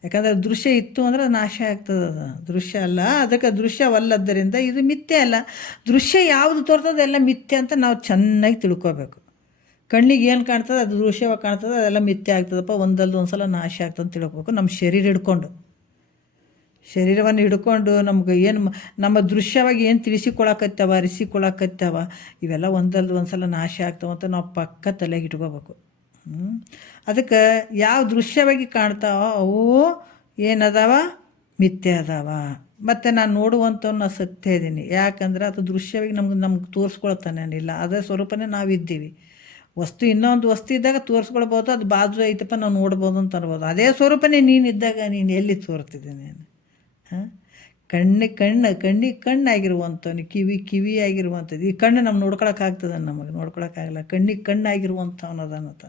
ಯಾಕಂದರೆ ದೃಶ್ಯ ಇತ್ತು ಅಂದ್ರೆ ನಾಶ ಆಗ್ತದೆ. ಅದು ದೃಶ್ಯ ಅಲ್ಲ, ಅದಕ್ಕೆ ದೃಶ್ಯವಲ್ಲದ್ದರಿಂದ ಇದು ಮಿಥ್ಯೆ ಅಲ್ಲ. ದೃಶ್ಯ ಯಾವುದು ತೋರ್ತದೆ ಎಲ್ಲ ಮಿಥ್ಯೆ ಅಂತ ನಾವು ಚೆನ್ನಾಗಿ ತಿಳ್ಕೊಬೇಕು. ಕಣ್ಣಿಗೆ ಏನು ಕಾಣ್ತದೆ ಅದು ದೃಶ್ಯವಾಗಿ ಕಾಣ್ತದೆ, ಅದೆಲ್ಲ ಮಿಥ್ಯೆ ಆಗ್ತದಪ್ಪ, ಒಂದಲ್ದು ಒಂದು ಸಲ ನಾಶ ಆಗ್ತದೆ ಅಂತ ತಿಳ್ಕೊಬೇಕು. ನಮ್ಮ ಶರೀರವನ್ನು ಹಿಡ್ಕೊಂಡು ನಮ್ಗೆ ಏನು ನಮ್ಮ ದೃಶ್ಯವಾಗಿ ಏನು ತಿಳಿಸಿಕೊಳಕತ್ತಾವ, ಅರಿಸಿಕೊಳಕತ್ತಾವ, ಇವೆಲ್ಲ ಒಂದಲ್ದು ಒಂದು ಸಲ ನಾಶ ಆಗ್ತಾವಂತ ನಾವು ಪಕ್ಕ ತಲೆಗೆ ಇಟ್ಕೋಬೇಕು. ಅದಕ್ಕೆ ಯಾವ ದೃಶ್ಯವಾಗಿ ಕಾಣ್ತಾವ ಅವು ಏನದಾವ, ಮಿಥ್ಯೆ ಅದಾವ. ಮತ್ತು ನಾನು ನೋಡುವಂಥವ್ನ ಸತ್ಯ ಇದ್ದೀನಿ. ಯಾಕಂದ್ರೆ ಅದು ದೃಶ್ಯವಾಗಿ ನಮ್ಗೆ ತೋರಿಸ್ಕೊಳ್ತಾನೇನಿಲ್ಲ, ಅದೇ ಸ್ವರೂಪನೇ ನಾವಿದ್ದೀವಿ. ವಸ್ತು ಇನ್ನೊಂದು ವಸ್ತು ಇದ್ದಾಗ ತೋರಿಸ್ಕೊಳ್ಬೋದು, ಅದು ಬಾಜು ಐತಪ್ಪ ನಾವು ನೋಡ್ಬೋದು ಅಂತ ಅನ್ಬೋದು. ಅದೇ ಸ್ವರೂಪನೇ ನೀನಿದ್ದಾಗ ನೀನು ಎಲ್ಲಿ ತೋರ್ತಿದ್ದೀನಿ? ಹಾಂ, ಕಣ್ಣಿಗೆ ಕಣ್ಣಾಗಿರುವಂಥವ್ನು, ಕಿವಿಯಾಗಿರುವಂಥದ್ದು. ಈ ಕಣ್ಣು ನಮ್ಗೆ ನೋಡ್ಕೊಳಕ್ಕಾಗ್ತದೆ? ನಮಗೆ ನೋಡ್ಕೊಳಕ್ಕಾಗಲ್ಲ. ಕಣ್ಣಿಗೆ ಕಣ್ಣಾಗಿರುವಂಥವ್ನು ಅದಾನಂತ.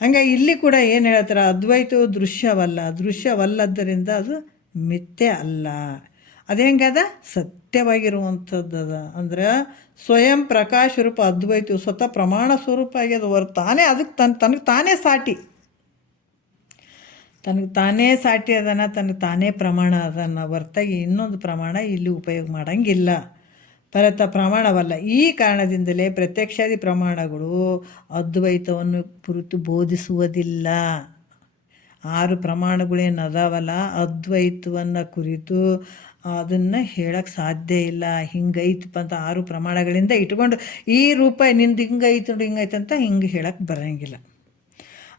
ಹಂಗಾಗಿ ಇಲ್ಲಿ ಕೂಡ ಏನು ಹೇಳ್ತಾರೆ, ಅದ್ವೈತವು ದೃಶ್ಯವಲ್ಲದ್ದರಿಂದ ಅದು ಮಿಥ್ಯೆ ಅಲ್ಲ. ಅದು ಹೆಂಗದ? ಸತ್ಯವಾಗಿರುವಂಥದ್ದು ಅದ. ಅಂದ್ರೆ ಸ್ವಯಂ ಪ್ರಕಾಶ ರೂಪ ಅದ್ವೈತವು ಸ್ವತಃ ಪ್ರಮಾಣ ಸ್ವರೂಪ ಆಗ್ಯದ ತಾನೇ. ಅದಕ್ಕೆ ತನಗೆ ತಾನೇ ಸಾಟಿ ಅದನ, ತನಗೆ ತಾನೇ ಪ್ರಮಾಣ ಅದನ್ನು ಹೊರತಾಗಿ ಇನ್ನೊಂದು ಪ್ರಮಾಣ ಇಲ್ಲಿ ಉಪಯೋಗ ಮಾಡೋಂಗಿಲ್ಲ. ಪರತ ಪ್ರಮಾಣವಲ್ಲ. ಈ ಕಾರಣದಿಂದಲೇ ಪ್ರತ್ಯಕ್ಷಾದಿ ಪ್ರಮಾಣಗಳು ಅದ್ವೈತವನ್ನು ಕುರಿತು ಬೋಧಿಸುವುದಿಲ್ಲ. 6 ಪ್ರಮಾಣಗಳೇನು ಅದಾವಲ್ಲ ಅದ್ವೈತವನ್ನು ಕುರಿತು ಅದನ್ನು ಹೇಳಕ್ಕೆ ಸಾಧ್ಯ ಇಲ್ಲ. ಹಿಂಗೈತಪ್ಪ ಅಂತ 6 ಪ್ರಮಾಣಗಳಿಂದ ಇಟ್ಕೊಂಡು ಈ ರೂಪ ನಿಂದು ಹಿಂಗೈತೆ ಅಂತ ಹಿಂಗೆ ಹೇಳಕ್ಕೆ ಬರೋಂಗಿಲ್ಲ.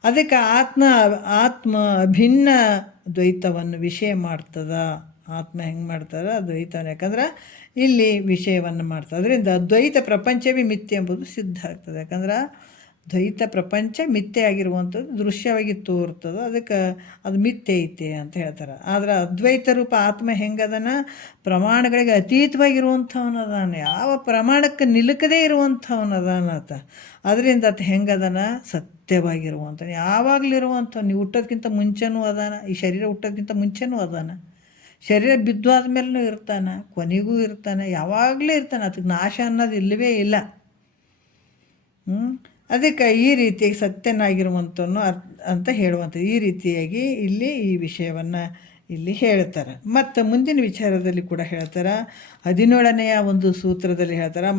ಅದಕ್ಕೆ ಆತ್ಮ ಅಭಿನ್ನ ದ್ವೈತವನ್ನು ವಿಷಯ ಮಾಡ್ತದ. ಆತ್ಮ ಹೆಂಗೆ ಮಾಡ್ತದ ದ್ವೈತವನ್ನು, ಯಾಕಂದ್ರೆ ಇಲ್ಲಿ ವಿಷಯವನ್ನು ಮಾಡ್ತದೆ. ಅದರಿಂದ ದ್ವೈತ ಪ್ರಪಂಚವೇ ಮಿಥ್ಯೆ ಎಂಬುದು ಸಿದ್ಧ ಆಗ್ತದೆ. ಯಾಕಂದ್ರೆ ದ್ವೈತ ಪ್ರಪಂಚ ಮಿಥ್ಯೆ ಆಗಿರುವಂಥದ್ದು ದೃಶ್ಯವಾಗಿ ತೋರ್ತದೆ, ಅದಕ್ಕೆ ಅದು ಮಿಥ್ಯೆ ಐತೆ ಅಂತ ಹೇಳ್ತಾರೆ. ಆದ್ರೆ ಅದ್ವೈತ ರೂಪ ಆತ್ಮ ಹೆಂಗದನ, ಪ್ರಮಾಣಗಳಿಗೆ ಅತೀತವಾಗಿರುವಂಥವನದಾನ, ಯಾವ ಪ್ರಮಾಣಕ್ಕೆ ನಿಲುಕದೇ ಇರುವಂಥವನದಾನತ. ಅದರಿಂದ ಅದು ಹೆಂಗದನ, ಸತ್ಯವಾಗಿರುವಂಥ, ಯಾವಾಗಲಿರುವಂಥವ್ನು. ನೀವು ಹುಟ್ಟೋದಕ್ಕಿಂತ ಮುಂಚೆನೂ ಅದಾನ, ಈ ಶರೀರ ಹುಟ್ಟೋದಕ್ಕಿಂತ ಮುಂಚೆನೂ ಅದಾನ, ಶರೀರ ಬಿದ್ದಾದ ಮೇಲೂ ಇರ್ತಾನೆ, ಕೊನೆಗೂ ಇರ್ತಾನೆ, ಯಾವಾಗಲೂ ಇರ್ತಾನೆ. ಅದಕ್ಕೆ ನಾಶ ಅನ್ನೋದು ಇಲ್ಲವೇ ಇಲ್ಲ. ಅದಕ್ಕೆ ಈ ರೀತಿಯಾಗಿ ಸತ್ಯನಾಗಿರುವಂಥವನು ಅಂತ ಹೇಳುವಂಥದ್ದು. ಈ ರೀತಿಯಾಗಿ ಇಲ್ಲಿ ಈ ವಿಷಯವನ್ನು ಇಲ್ಲಿ ಹೇಳ್ತಾರೆ. ಮತ್ತು ಮುಂದಿನ ವಿಚಾರದಲ್ಲಿ ಕೂಡ ಹೇಳ್ತಾರೆ. 17ನೆಯ ಒಂದು ಸೂತ್ರದಲ್ಲಿ ಹೇಳ್ತಾರೆ,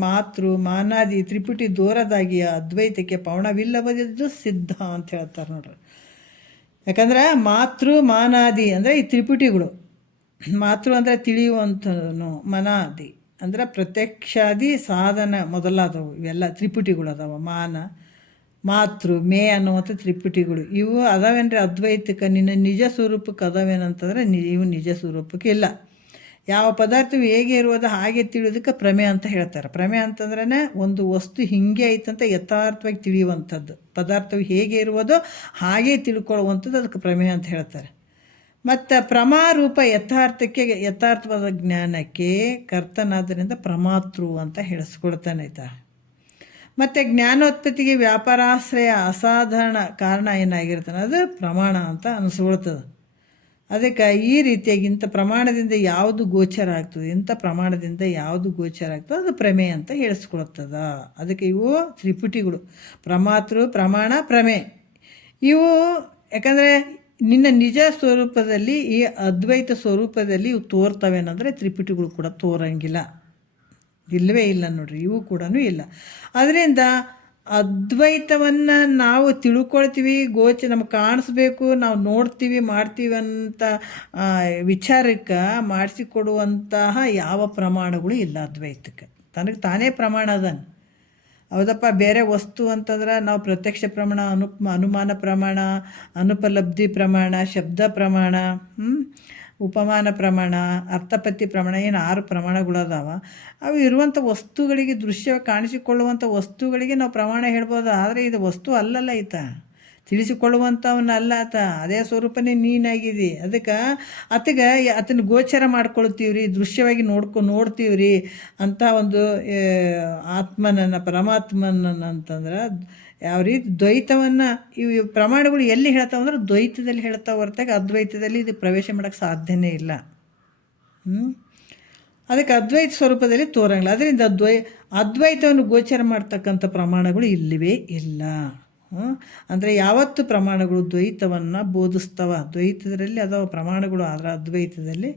ಮಾನಾದಿ ತ್ರಿಪುಟಿ ದೂರದಾಗಿಯ ಅದ್ವೈತಕ್ಕೆ ಪೌಣವಿಲ್ಲಬದಿದ್ದು ಸಿದ್ಧ ಅಂತ ಹೇಳ್ತಾರೆ ನೋಡ್ರಿ. ಯಾಕಂದ್ರೆ ಮಾನಾದಿ ಅಂದರೆ ಈ ತ್ರಿಪುಟಿಗಳು. ಅಂದರೆ ತಿಳಿಯುವಂಥವನು, ಮನಾದಿ ಅಂದರೆ ಪ್ರತ್ಯಕ್ಷಾದಿ ಸಾಧನ ಮೊದಲಾದವು. ಇವೆಲ್ಲ ತ್ರಿಪುಟಿಗಳು ಅದಾವ. ಮೇ ಅನ್ನುವಂಥ ತ್ರಿಪುಟಿಗಳು ಇವು ಅದಾವೇನ್ರಿ ಅದ್ವೈತಕ್ಕೆ. ನಿನ್ನ ನಿಜ ಸ್ವರೂಪಕ್ಕೆ ಅದಾವೇನಂತಂದ್ರೆ ಇವು ನಿಜ ಸ್ವರೂಪಕ್ಕೆ ಇಲ್ಲ. ಯಾವ ಪದಾರ್ಥವು ಹೇಗೆ ಇರುವುದು ಹಾಗೆ ತಿಳಿಯೋದಕ್ಕೆ ಪ್ರಮೇಯ ಅಂತ ಹೇಳ್ತಾರೆ. ಪ್ರಮೇಯ ಅಂತಂದ್ರೆ ಒಂದು ವಸ್ತು ಹಿಂಗೆ ಐತಂತ ಯಥಾರ್ಥವಾಗಿ ತಿಳಿಯುವಂಥದ್ದು. ಪದಾರ್ಥವು ಹೇಗೆ ಇರುವುದೋ ಹಾಗೆ ತಿಳ್ಕೊಳ್ಳುವಂಥದ್ದು ಅದಕ್ಕೆ ಪ್ರಮೇಯ ಅಂತ ಹೇಳ್ತಾರೆ. ಮತ್ತು ಪ್ರಮಾರೂಪ ಯಥಾರ್ಥವಾದ ಜ್ಞಾನಕ್ಕೆ ಕರ್ತನಾದ್ದರಿಂದ ಪ್ರಮಾತೃ ಅಂತ ಹೇಳಿಸ್ಕೊಳ್ತಾನೈತ. ಮತ್ತು ಜ್ಞಾನೋತ್ಪತ್ತಿಗೆ ವ್ಯಾಪಾರಾಶ್ರಯ ಅಸಾಧಾರಣ ಕಾರಣ ಏನಾಗಿರ್ತಾನೆ ಅದು ಪ್ರಮಾಣ ಅಂತ ಅನಿಸ್ಕೊಳ್ತದೆ. ಅದಕ್ಕೆ ಈ ರೀತಿಯಾಗಿ ಇಂಥ ಪ್ರಮಾಣದಿಂದ ಯಾವುದು ಗೋಚರ ಆಗ್ತದೆ, ಇಂಥ ಪ್ರಮಾಣದಿಂದ ಯಾವುದು ಗೋಚರ ಆಗ್ತದೆ ಅದು ಪ್ರಮೇಯ ಅಂತ ಹೇಳಿಸ್ಕೊಳ್ತದ. ಅದಕ್ಕೆ ಇವು ತ್ರಿಪುಟಿಗಳು, ಪ್ರಮಾತೃ, ಪ್ರಮಾಣ, ಪ್ರಮೇಯ. ಇವು ಯಾಕಂದರೆ ನಿನ್ನ ನಿಜ ಸ್ವರೂಪದಲ್ಲಿ, ಈ ಅದ್ವೈತ ಸ್ವರೂಪದಲ್ಲಿ ಇವು ತೋರ್ತವೇನಂದರೆ ತ್ರಿಪುಟಿಗಳು ಕೂಡ ತೋರಂಗಿಲ್ಲ. ಇಲ್ಲವೇ ಇಲ್ಲ ನೋಡ್ರಿ, ಇವು ಕೂಡ ಇಲ್ಲ. ಅದರಿಂದ ಅದ್ವೈತವನ್ನು ನಾವು ತಿಳ್ಕೊಳ್ತೀವಿ, ನಮಗೆ ಕಾಣಿಸ್ಬೇಕು, ನಾವು ನೋಡ್ತೀವಿ ಮಾಡ್ತೀವಿ ಅಂತ ವಿಚಾರಕ್ಕೆ ಮಾಡಿಸಿಕೊಡುವಂತಹ ಯಾವ ಪ್ರಮಾಣಗಳು ಇಲ್ಲ ಅದ್ವೈತಕ್ಕೆ. ತನಗೆ ತಾನೇ ಪ್ರಮಾಣ ಅದನ್ನು. ಹೌದಪ್ಪ, ಬೇರೆ ವಸ್ತು ಅಂತಂದ್ರೆ ನಾವು ಪ್ರತ್ಯಕ್ಷ ಪ್ರಮಾಣ, ಅನುಮಾನ ಪ್ರಮಾಣ, ಅನುಪಲಬ್ಧಿ ಪ್ರಮಾಣ, ಶಬ್ದ ಪ್ರಮಾಣ, ಉಪಮಾನ ಪ್ರಮಾಣ, ಅರ್ಥಪತ್ತಿ ಪ್ರಮಾಣ, ಏನು 6 ಪ್ರಮಾಣಗಳದಾವ. ಅವು ಇರುವಂಥ ವಸ್ತುಗಳಿಗೆ, ದೃಶ್ಯ ಕಾಣಿಸಿಕೊಳ್ಳುವಂಥ ವಸ್ತುಗಳಿಗೆ ನಾವು ಪ್ರಮಾಣ ಹೇಳ್ಬೋದು. ಆದರೆ ಇದು ವಸ್ತು ಅಲ್ಲಲ್ಲ ಈತ, ತಿಳಿಸಿಕೊಳ್ಳುವಂಥವನ್ನಲ್ಲ ಆತ, ಅದೇ ಸ್ವರೂಪನೇ ನೀನಾಗಿದ್ದಿ. ಅದಕ್ಕೆ ಆತನ ಗೋಚರ ಮಾಡ್ಕೊಳ್ತೀವಿ ರೀ, ದೃಶ್ಯವಾಗಿ ನೋಡ್ತೀವಿ ರೀ ಅಂತ ಒಂದು ಆತ್ಮನನ್ನು, ಪರಮಾತ್ಮನನ್ನು ಅಂತಂದ್ರೆ ಯಾವ ರೀತಿ ದ್ವೈತವನ್ನು ಇವು ಪ್ರಮಾಣಗಳು ಎಲ್ಲಿ ಹೇಳ್ತಾವಂದ್ರೆ ದ್ವೈತದಲ್ಲಿ ಹೇಳ್ತಾವೆ ಹೊರತಾಗಿ ಅದ್ವೈತದಲ್ಲಿ ಇದು ಪ್ರವೇಶ ಮಾಡೋಕ್ಕೆ ಸಾಧ್ಯನೇ ಇಲ್ಲ. ಅದಕ್ಕೆ ಅದ್ವೈತ ಸ್ವರೂಪದಲ್ಲಿ ತೋರಂಗಿಲ್ಲ. ಅದರಿಂದ ಅದ್ವೈತವನ್ನು ಗೋಚರ ಮಾಡ್ತಕ್ಕಂಥ ಪ್ರಮಾಣಗಳು ಇಲ್ಲವೇ ಇಲ್ಲ. ಅಂದರೆ ಯಾವತ್ತು ಪ್ರಮಾಣಗಳು ದ್ವೈತವನ್ನು ಬೋಧಿಸ್ತವ, ದ್ವೈತದಲ್ಲಿ ಅದಾವ ಪ್ರಮಾಣಗಳು, ಆದರೆ ಅದ್ವೈತದಲ್ಲಿ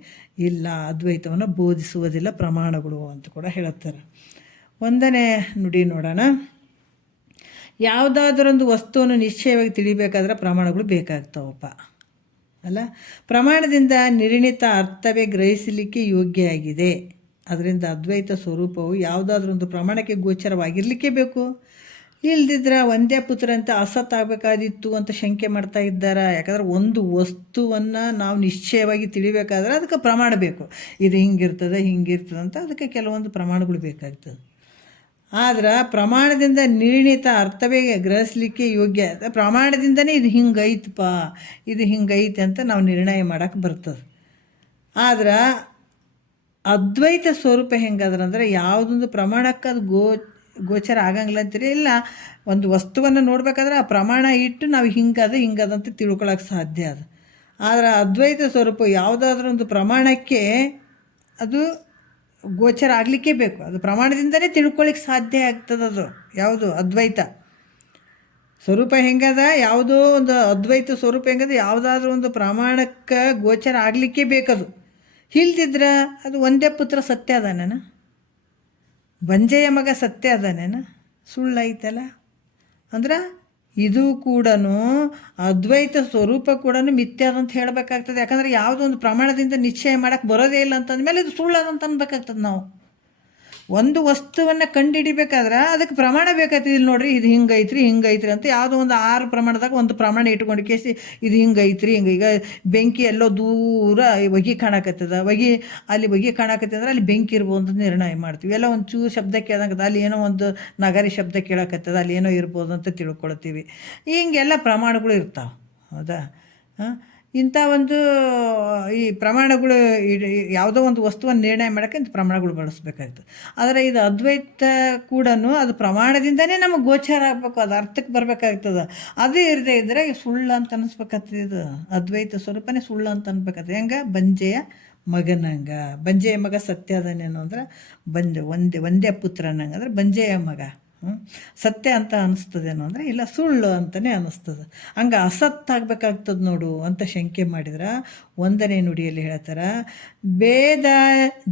ಇಲ್ಲ, ಅದ್ವೈತವನ್ನು ಬೋಧಿಸುವುದಿಲ್ಲ ಪ್ರಮಾಣಗಳು ಅಂತ ಕೂಡ ಹೇಳುತ್ತಾರೆ. 1ನೇ ನುಡಿ ನೋಡೋಣ. ಯಾವುದಾದ್ರೊಂದು ವಸ್ತುವನ್ನು ನಿಶ್ಚಯವಾಗಿ ತಿಳಿಬೇಕಾದ್ರೆ ಪ್ರಮಾಣಗಳು ಬೇಕಾಗ್ತಾವಪ್ಪ ಅಲ್ಲ. ಪ್ರಮಾಣದಿಂದ ನಿರ್ಣಿತ ಅರ್ಥವೇ ಗ್ರಹಿಸಲಿಕ್ಕೆ ಯೋಗ್ಯ ಆಗಿದೆ. ಅದರಿಂದ ಅದ್ವೈತ ಸ್ವರೂಪವು ಯಾವುದಾದ್ರೊಂದು ಪ್ರಮಾಣಕ್ಕೆ ಗೋಚರವಾಗಿರಲಿಕ್ಕೆ ಬೇಕು. ಇಲ್ದಿದ್ರೆ ಒಂದೇ ಪುತ್ರ ಅಂತ ಅಸತ್ ಆಗಬೇಕಾದಿತ್ತು ಅಂತ ಶಂಕೆ ಮಾಡ್ತಾ ಇದ್ದಾರೆ. ಯಾಕಂದ್ರೆ ಒಂದು ವಸ್ತುವನ್ನು ನಾವು ನಿಶ್ಚಯವಾಗಿ ತಿಳಿಬೇಕಾದ್ರೆ ಅದಕ್ಕೆ ಪ್ರಮಾಣ ಬೇಕು. ಇದು ಹಿಂಗಿರ್ತದೆ ಅಂತ ಅದಕ್ಕೆ ಕೆಲವೊಂದು ಪ್ರಮಾಣಗಳು ಬೇಕಾಗ್ತದೆ. ಆದ್ರೆ ಪ್ರಮಾಣದಿಂದ ನಿರ್ಣಿತ ಅರ್ಥವೇ ಗ್ರಹಿಸಲಿಕ್ಕೆ ಯೋಗ್ಯ. ಪ್ರಮಾಣದಿಂದನೇ ಇದು ಹಿಂಗೈತಪ್ಪ, ಇದು ಹಿಂಗೈತೆ ಅಂತ ನಾವು ನಿರ್ಣಯ ಮಾಡೋಕ್ಕೆ ಬರ್ತದೆ. ಆದ್ರೆ ಅದ್ವೈತ ಸ್ವರೂಪ ಹೆಂಗದ್ರಂದ್ರೆ ಯಾವುದೊಂದು ಪ್ರಮಾಣಕ್ಕೆ ಅದು ಗೋಚರ ಆಗಂಗಿಲ್ಲ ಅಂತೀರಿ. ಇಲ್ಲ, ಒಂದು ವಸ್ತುವನ್ನು ನೋಡ್ಬೇಕಾದ್ರೆ ಆ ಪ್ರಮಾಣ ಇಟ್ಟು ನಾವು ಹಿಂಗದಂತ ತಿಳ್ಕೊಳಕ್ಕೆ ಸಾಧ್ಯ ಅದು. ಆದರೆ ಅದ್ವೈತ ಸ್ವರೂಪ ಯಾವುದಾದ್ರೂ ಒಂದು ಪ್ರಮಾಣಕ್ಕೆ ಅದು ಗೋಚರ ಆಗಲಿಕ್ಕೆ ಬೇಕು. ಅದು ಪ್ರಮಾಣದಿಂದಲೇ ತಿಳ್ಕೊಳ್ಳಿಕ್ಕೆ ಸಾಧ್ಯ ಆಗ್ತದೆ. ಅದು ಯಾವುದು ಅದ್ವೈತ ಸ್ವರೂಪ ಹೆಂಗದ, ಯಾವುದೋ ಒಂದು ಅದ್ವೈತ ಸ್ವರೂಪ ಹೆಂಗದ, ಯಾವುದಾದ್ರೂ ಒಂದು ಪ್ರಮಾಣಕ್ಕೆ ಗೋಚರ ಆಗಲಿಕ್ಕೆ ಬೇಕದು. ಇಲ್ದಿದ್ರೆ ಅದು ಒಂದೇ ಪುತ್ರ ಸತ್ಯ ಅದಾನೇನ, ಬಂಜೆಯ ಮಗ ಸತ್ಯ ಅದಾನೇನ, ಸುಳ್ಳೈತಲ್ಲ. ಅಂದ್ರೆ ಇದು ಕೂಡ ಅದ್ವೈತ ಸ್ವರೂಪ ಕೂಡ ಮಿಥ್ಯಾದಂತ ಹೇಳಬೇಕಾಗ್ತದೆ. ಯಾಕಂದರೆ ಯಾವುದೋ ಒಂದು ಪ್ರಮಾಣದಿಂದ ನಿಶ್ಚಯ ಮಾಡೋಕ್ಕೆ ಬರೋದೇ ಇಲ್ಲ ಅಂತಂದಮೇಲೆ ಇದು ಸುಳ್ಳದಂತ ಅನ್ಬೇಕಾಗ್ತದೆ. ನಾವು ಒಂದು ವಸ್ತುವನ್ನು ಕಂಡುಹಿಡಿಬೇಕಾದ್ರೆ ಅದಕ್ಕೆ ಪ್ರಮಾಣ ಬೇಕಾಗ್ತದೆ. ಇಲ್ಲಿ ನೋಡ್ರಿ, ಇದು ಹಿಂಗೈತ್ರಿ ಅಂತ ಯಾವುದೋ ಒಂದು 6 ಪ್ರಮಾಣದಾಗ ಒಂದು ಪ್ರಮಾಣ ಇಟ್ಕೊಂಡು ಕೇಸಿ ಇದು ಹಿಂಗೈತ್ರಿ. ಈಗ ಬೆಂಕಿ ಎಲ್ಲೋ ದೂರ ಹೊಗೆ ಕಾಣಕತ್ತದ, ಅಲ್ಲಿ ಹೊಗೆ ಕಾಣಕತ್ತಂದ್ರೆ ಅಲ್ಲಿ ಬೆಂಕಿ ಇರ್ಬೋದು ಅಂತ ನಿರ್ಣಯ ಮಾಡ್ತೀವಿ. ಎಲ್ಲ ಒಂದು ಚೂರು ಶಬ್ದ ಕೇಳಕತ್ತದ, ಅಲ್ಲಿ ಏನೋ ಒಂದು ನಗರಿ ಶಬ್ದ ಕೇಳಕತ್ತದ, ಅಲ್ಲಿ ಏನೋ ಇರ್ಬೋದು ಅಂತ ತಿಳ್ಕೊಳ್ತೀವಿ. ಹಿಂಗೆಲ್ಲ ಪ್ರಮಾಣಗಳು ಇರ್ತಾವೆ. ಹೌದಾ? ಇಂಥ ಒಂದು ಈ ಪ್ರಮಾಣಗಳು ಯಾವುದೋ ಒಂದು ವಸ್ತುವನ್ನು ನಿರ್ಣಯ ಮಾಡೋಕ್ಕೆ ಇಂಥ ಪ್ರಮಾಣಗಳು ಬಳಸಬೇಕಾಗ್ತದೆ. ಆದರೆ ಇದು ಅದ್ವೈತ ಕೂಡ ಅದು ಪ್ರಮಾಣದಿಂದನೇ ನಮಗೆ ಗೋಚರ ಆಗಬೇಕು, ಅದು ಅರ್ಥಕ್ಕೆ ಬರಬೇಕಾಗ್ತದೆ. ಅದು ಇರದೇ ಇದ್ದರೆ ಸುಳ್ಳು ಅಂತ ಅನ್ನಿಸ್ಬೇಕಾಗ್ತದೆ. ಇದು ಅದ್ವೈತ ಸ್ವರೂಪನೇ ಸುಳ್ಳು ಅಂತ ಅನ್ಬೇಕಾಗ್ತದೆ. ಹೆಂಗೆ ಬಂಜೆಯ ಮಗನಂಗ, ಬಂಜೆಯ ಮಗ ಸತ್ಯ ಅದನ್ನೇನು ಅಂದ್ರೆ ಒಂದೇ ಪುತ್ರನಂಗೆ ಅಂದರೆ ಬಂಜೆಯ ಮಗ ಸತ್ಯ ಅಂತ ಅನ್ನಿಸ್ತದೇನೋ ಅಂದರೆ ಇಲ್ಲ, ಸುಳ್ಳು ಅಂತಲೇ ಅನ್ನಿಸ್ತದೆ. ಹಂಗೆ ಅಸತ್ತಾಗಬೇಕಾಗ್ತದೆ ನೋಡು ಅಂತ ಶಂಕೆ ಮಾಡಿದ್ರೆ 1ನೇ ನುಡಿಯಲ್ಲಿ ಹೇಳ್ತಾರೆ, ಭೇದ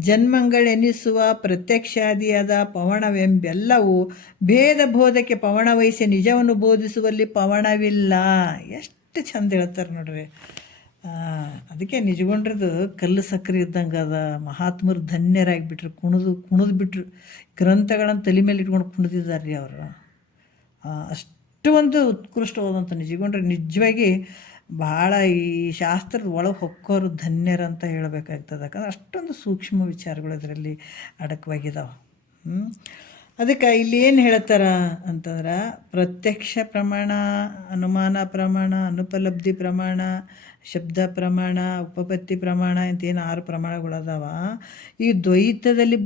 ಜನ್ಮಗಳೆನಿಸುವ ಪ್ರತ್ಯಕ್ಷಾದಿಯಾದ ಪವಣವೆಂಬೆಲ್ಲವೂ ಭೇದ ಬೋಧಕ್ಕೆ ಪವಣ ವಹಿಸಿ ನಿಜವನ್ನು ಬೋಧಿಸುವಲ್ಲಿ ಪವಣವಿಲ್ಲ. ಎಷ್ಟು ಚಂದ ಹೇಳ್ತಾರೆ ನೋಡ್ರಿ. ಅದಕ್ಕೆ ನಿಜಗೊಂಡ್ರದು ಕಲ್ಲು ಸಕ್ಕರೆ ಇದ್ದಂಗೆ ಅದ. ಮಹಾತ್ಮರು ಧನ್ಯರಾಗಿಬಿಟ್ರು, ಕುಣಿದು ಬಿಟ್ರು. ಗ್ರಂಥಗಳನ್ನು ತಲೆ ಮೇಲೆ ಇಟ್ಕೊಂಡು ಕುಣಿದಿದ್ದಾರೆ ರೀ ಅವರು. ಅಷ್ಟು ಒಂದು ಉತ್ಕೃಷ್ಟವಾದಂಥ ನಿಜಗೊಂಡ್ರೆ ನಿಜವಾಗಿ ಭಾಳ ಈ ಶಾಸ್ತ್ರದ ಒಳಗೆ ಹೊಕ್ಕೋರು ಧನ್ಯರಂತ ಹೇಳಬೇಕಾಗ್ತದೆ. ಯಾಕಂದ್ರೆ ಅಷ್ಟೊಂದು ಸೂಕ್ಷ್ಮ ವಿಚಾರಗಳು ಇದರಲ್ಲಿ ಅಡಕವಾಗಿದ್ದಾವೆ. ಅದಕ್ಕೆ ಇಲ್ಲಿ ಏನು ಹೇಳ್ತಾರ ಅಂತಂದ್ರೆ, ಪ್ರತ್ಯಕ್ಷ ಪ್ರಮಾಣ, ಅನುಮಾನ ಪ್ರಮಾಣ, ಅನುಪಲಬ್ಧಿ ಪ್ರಮಾಣ, ಶಬ್ದ ಪ್ರಮಾಣ, ಉಪಪತ್ತಿ ಪ್ರಮಾಣ ಅಂತ ಏನು 6 ಪ್ರಮಾಣಗಳದಾವ. ಈ ದ್ವೈತದಲ್ಲಿ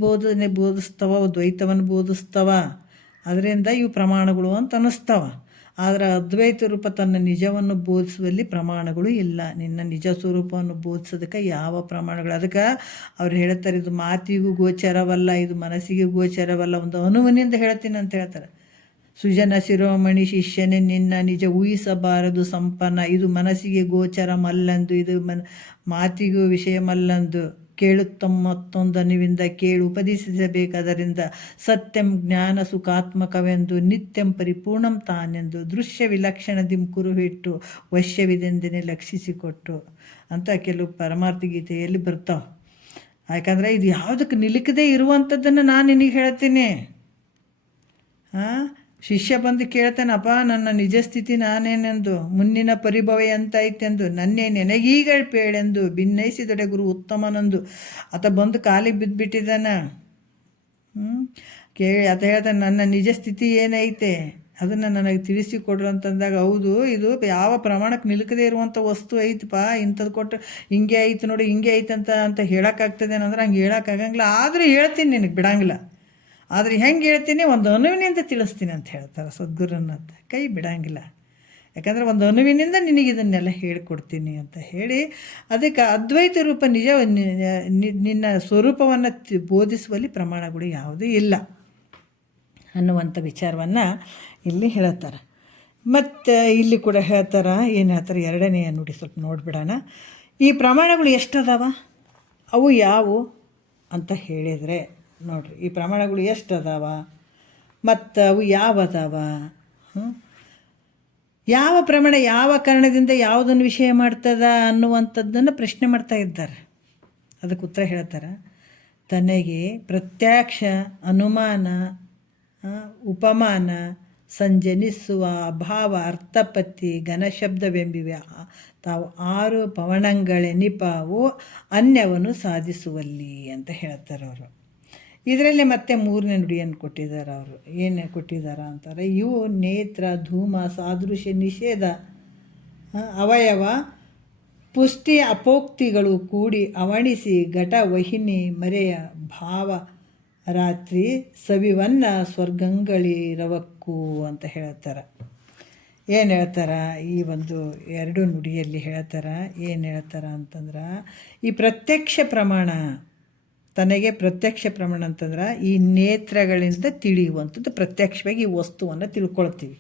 ಬೋಧಿಸ್ತವ, ದ್ವೈತವನ್ನು ಬೋಧಿಸ್ತವ. ಅದರಿಂದ ಇವು ಪ್ರಮಾಣಗಳು ಅಂತ ಅನ್ನಿಸ್ತವ. ಆದರೆ ಅದ್ವೈತ ರೂಪ ತನ್ನ ನಿಜವನ್ನು ಬೋಧಿಸುವಲ್ಲಿ ಪ್ರಮಾಣಗಳು ಇಲ್ಲ. ನಿನ್ನ ನಿಜ ಸ್ವರೂಪವನ್ನು ಬೋಧಿಸೋದಕ್ಕೆ ಯಾವ ಪ್ರಮಾಣಗಳು? ಅದಕ್ಕೆ ಅವ್ರು ಹೇಳ್ತಾರೆ, ಇದು ಮಾತಿಗೂ ಗೋಚರವಲ್ಲ, ಇದು ಮನಸ್ಸಿಗೆ ಗೋಚರವಲ್ಲ, ಒಂದು ಅನುವಿನಿಂದ ಹೇಳ್ತೀನಿ ಅಂತ ಹೇಳ್ತಾರೆ. ಸುಜನ ಶಿರೋಮಣಿ ಶಿಷ್ಯನೇ ನಿನ್ನ ನಿಜ ಊಹಿಸಬಾರದು ಸಂಪನ್ನ, ಇದು ಮನಸ್ಸಿಗೆ ಗೋಚರ ಮಲ್ಲಂದು, ಇದು ಮಾತಿಗೂ ವಿಷಯ ಮಲ್ಲಂದು, ಕೇಳುತ್ತಂ ಮತ್ತೊಂದನುವಿಂದ ಕೇಳು ಉಪದೇಶಿಸಬೇಕಾದರಿಂದ ಸತ್ಯಂ ಜ್ಞಾನ ಸುಖಾತ್ಮಕವೆಂದು ನಿತ್ಯಂ ಪರಿಪೂರ್ಣಂ ತಾನೆಂದು ದೃಶ್ಯ ವಿಲಕ್ಷಣದಿಂ ಕುರುಹಿಟ್ಟು ವಶ್ಯವಿದೆಂದನೆ ಲಕ್ಷಿಸಿಕೊಟ್ಟು ಅಂತ ಕೆಲವು ಪರಮಾರ್ಥ ಗೀತೆಯಲ್ಲಿ ಬರ್ತಾವೆ. ಯಾಕಂದರೆ ಇದು ಯಾವುದಕ್ಕೆ ನಿಲುಕದೇ ಇರುವಂಥದ್ದನ್ನು ನಾನು ನಿನಗೆ ಹೇಳ್ತೀನಿ. ಶಿಷ್ಯ ಬಂದು ಕೇಳ್ತಾನಪ್ಪ, ನನ್ನ ನಿಜ ಸ್ಥಿತಿ ನಾನೇನೆಂದು, ಮುನ್ನಿನ ಪರಿಭವ ಎಂತಾಯ್ತೆಂದು, ನನ್ನೇ ನೆನಗೀಗ ಪೇಳೆಂದು ಭಿನ್ನೈಸಿದೊಡೆ ಗುರು ಉತ್ತಮನಂದು. ಆತ ಬಂದು ಕಾಲಿಗೆ ಬಿದ್ದುಬಿಟ್ಟಿದ್ದಾನ. ಕೇಳಿ ಆತ ಹೇಳ್ತಾನೆ, ನನ್ನ ನಿಜ ಸ್ಥಿತಿ ಏನೈತೆ ಅದನ್ನು ನನಗೆ ತಿಳಿಸಿಕೊಡ್ರು ಅಂತಂದಾಗ, ಹೌದು ಇದು ಯಾವ ಪ್ರಮಾಣಕ್ಕೆ ನಿಲುಕದೇ ಇರುವಂಥ ವಸ್ತು ಐತಪ್ಪ, ಇಂಥದ್ದು ಕೊಟ್ಟು ಹಿಂಗೆ ಐತೆ ನೋಡಿ, ಹಿಂಗೆ ಐತೆ ಅಂತ ಹೇಳೋಕ್ಕಾಗ್ತದೆ ಅಂದ್ರೆ ಹಂಗೆ ಹೇಳೋಕ್ಕಾಗಂಗಿಲ್ಲ. ಆದರೂ ಹೇಳ್ತೀನಿ, ನಿನಗೆ ಬಿಡಂಗಿಲ್ಲ. ಆದರೆ ಹೆಂಗೆ ಹೇಳ್ತೀನಿ, ಒಂದು ಅನುವಿನಿಂದ ತಿಳಿಸ್ತೀನಿ ಅಂತ ಹೇಳ್ತಾರೆ ಸದ್ಗುರುನಂತ. ಕೈ ಬಿಡಂಗಿಲ್ಲ, ಯಾಕಂದರೆ ಒಂದು ಅನುವಿನಿಂದ ನಿನಗೆ ಇದನ್ನೆಲ್ಲ ಹೇಳಿಕೊಡ್ತೀನಿ ಅಂತ ಹೇಳಿ, ಅದಕ್ಕೆ ಅದ್ವೈತ ರೂಪ ನಿಜ ನಿನ್ನ ಸ್ವರೂಪವನ್ನು ಬೋಧಿಸುವಲ್ಲಿ ಪ್ರಮಾಣಗಳು ಯಾವುದೂ ಇಲ್ಲ ಅನ್ನುವಂಥ ವಿಚಾರವನ್ನು ಇಲ್ಲಿ ಹೇಳ್ತಾರೆ. ಮತ್ತು ಇಲ್ಲಿ ಕೂಡ ಹೇಳ್ತಾರೆ, ಏನು ಹೇಳ್ತಾರೆ, ಎರಡನೆಯ ನುಡಿ ಸ್ವಲ್ಪ ನೋಡಿಬಿಡೋಣ. ಈ ಪ್ರಮಾಣಗಳು ಎಷ್ಟದಾವ, ಅವು ಯಾವುವು ಅಂತ ಹೇಳಿದರೆ ನೋಡಿರಿ, ಈ ಪ್ರಮಾಣಗಳು ಎಷ್ಟು ಅದಾವ ಮತ್ತು ಅವು ಯಾವ ಅದಾವ, ಯಾವ ಪ್ರಮಾಣ ಯಾವ ಕಾರಣದಿಂದ ಯಾವುದನ್ನು ವಿಷಯ ಮಾಡ್ತದ ಅನ್ನುವಂಥದ್ದನ್ನು ಪ್ರಶ್ನೆ ಮಾಡ್ತಾ ಇದ್ದಾರೆ. ಅದಕ್ಕೆ ಉತ್ತರ ಹೇಳ್ತಾರೆ, ತನಗೆ ಪ್ರತ್ಯಕ್ಷ ಅನುಮಾನ ಉಪಮಾನ ಸಂಜನಿಸುವ ಅಭಾವ ಅರ್ಥಪತ್ತಿ ಘನಶಬ್ದವೆಂಬಿವೆ ತಾವು 6 ಪವಣಗಳೆನಿಪಾವು ಅನ್ಯವನ್ನು ಸಾಧಿಸುವಲ್ಲಿ ಅಂತ ಹೇಳ್ತಾರೆ ಅವರು. ಇದರಲ್ಲಿ ಮತ್ತೆ 3ನೇ ನುಡಿಯನ್ನು ಕೊಟ್ಟಿದ್ದಾರೆ ಅವರು. ಏನು ಕೊಟ್ಟಿದ್ದಾರೆ ಅಂತಾರೆ, ಇವು ನೇತ್ರ ಧೂಮ ಸಾದೃಶ್ಯ ನಿಷೇಧ ಅವಯವ ಪುಷ್ಟಿ ಅಪೋಕ್ತಿಗಳು ಕೂಡಿ ಅವಣಿಸಿ ಘಟ ವಹಿನಿ ಮರೆಯ ಭಾವ ರಾತ್ರಿ ಸವಿವನ್ನ ಸ್ವರ್ಗಂಗಳಿರವಕ್ಕೂ ಅಂತ ಹೇಳ್ತಾರೆ. ಏನು ಹೇಳ್ತಾರೆ, ಈ ಒಂದು 2 ನುಡಿಯಲ್ಲಿ ಹೇಳ್ತಾರೆ. ಏನು ಹೇಳ್ತಾರೆ ಅಂತಂದ್ರೆ, ಈ ಪ್ರತ್ಯಕ್ಷ ಪ್ರಮಾಣ, ತನಗೆ ಪ್ರತ್ಯಕ್ಷ ಪ್ರಮಾಣ ಅಂತಂದ್ರೆ ಈ ನೇತ್ರಗಳಿಂದ ತಿಳಿಯುವಂಥದ್ದು. ಪ್ರತ್ಯಕ್ಷವಾಗಿ ಈ ವಸ್ತುವನ್ನು ತಿಳ್ಕೊಳ್ತೀವಿ.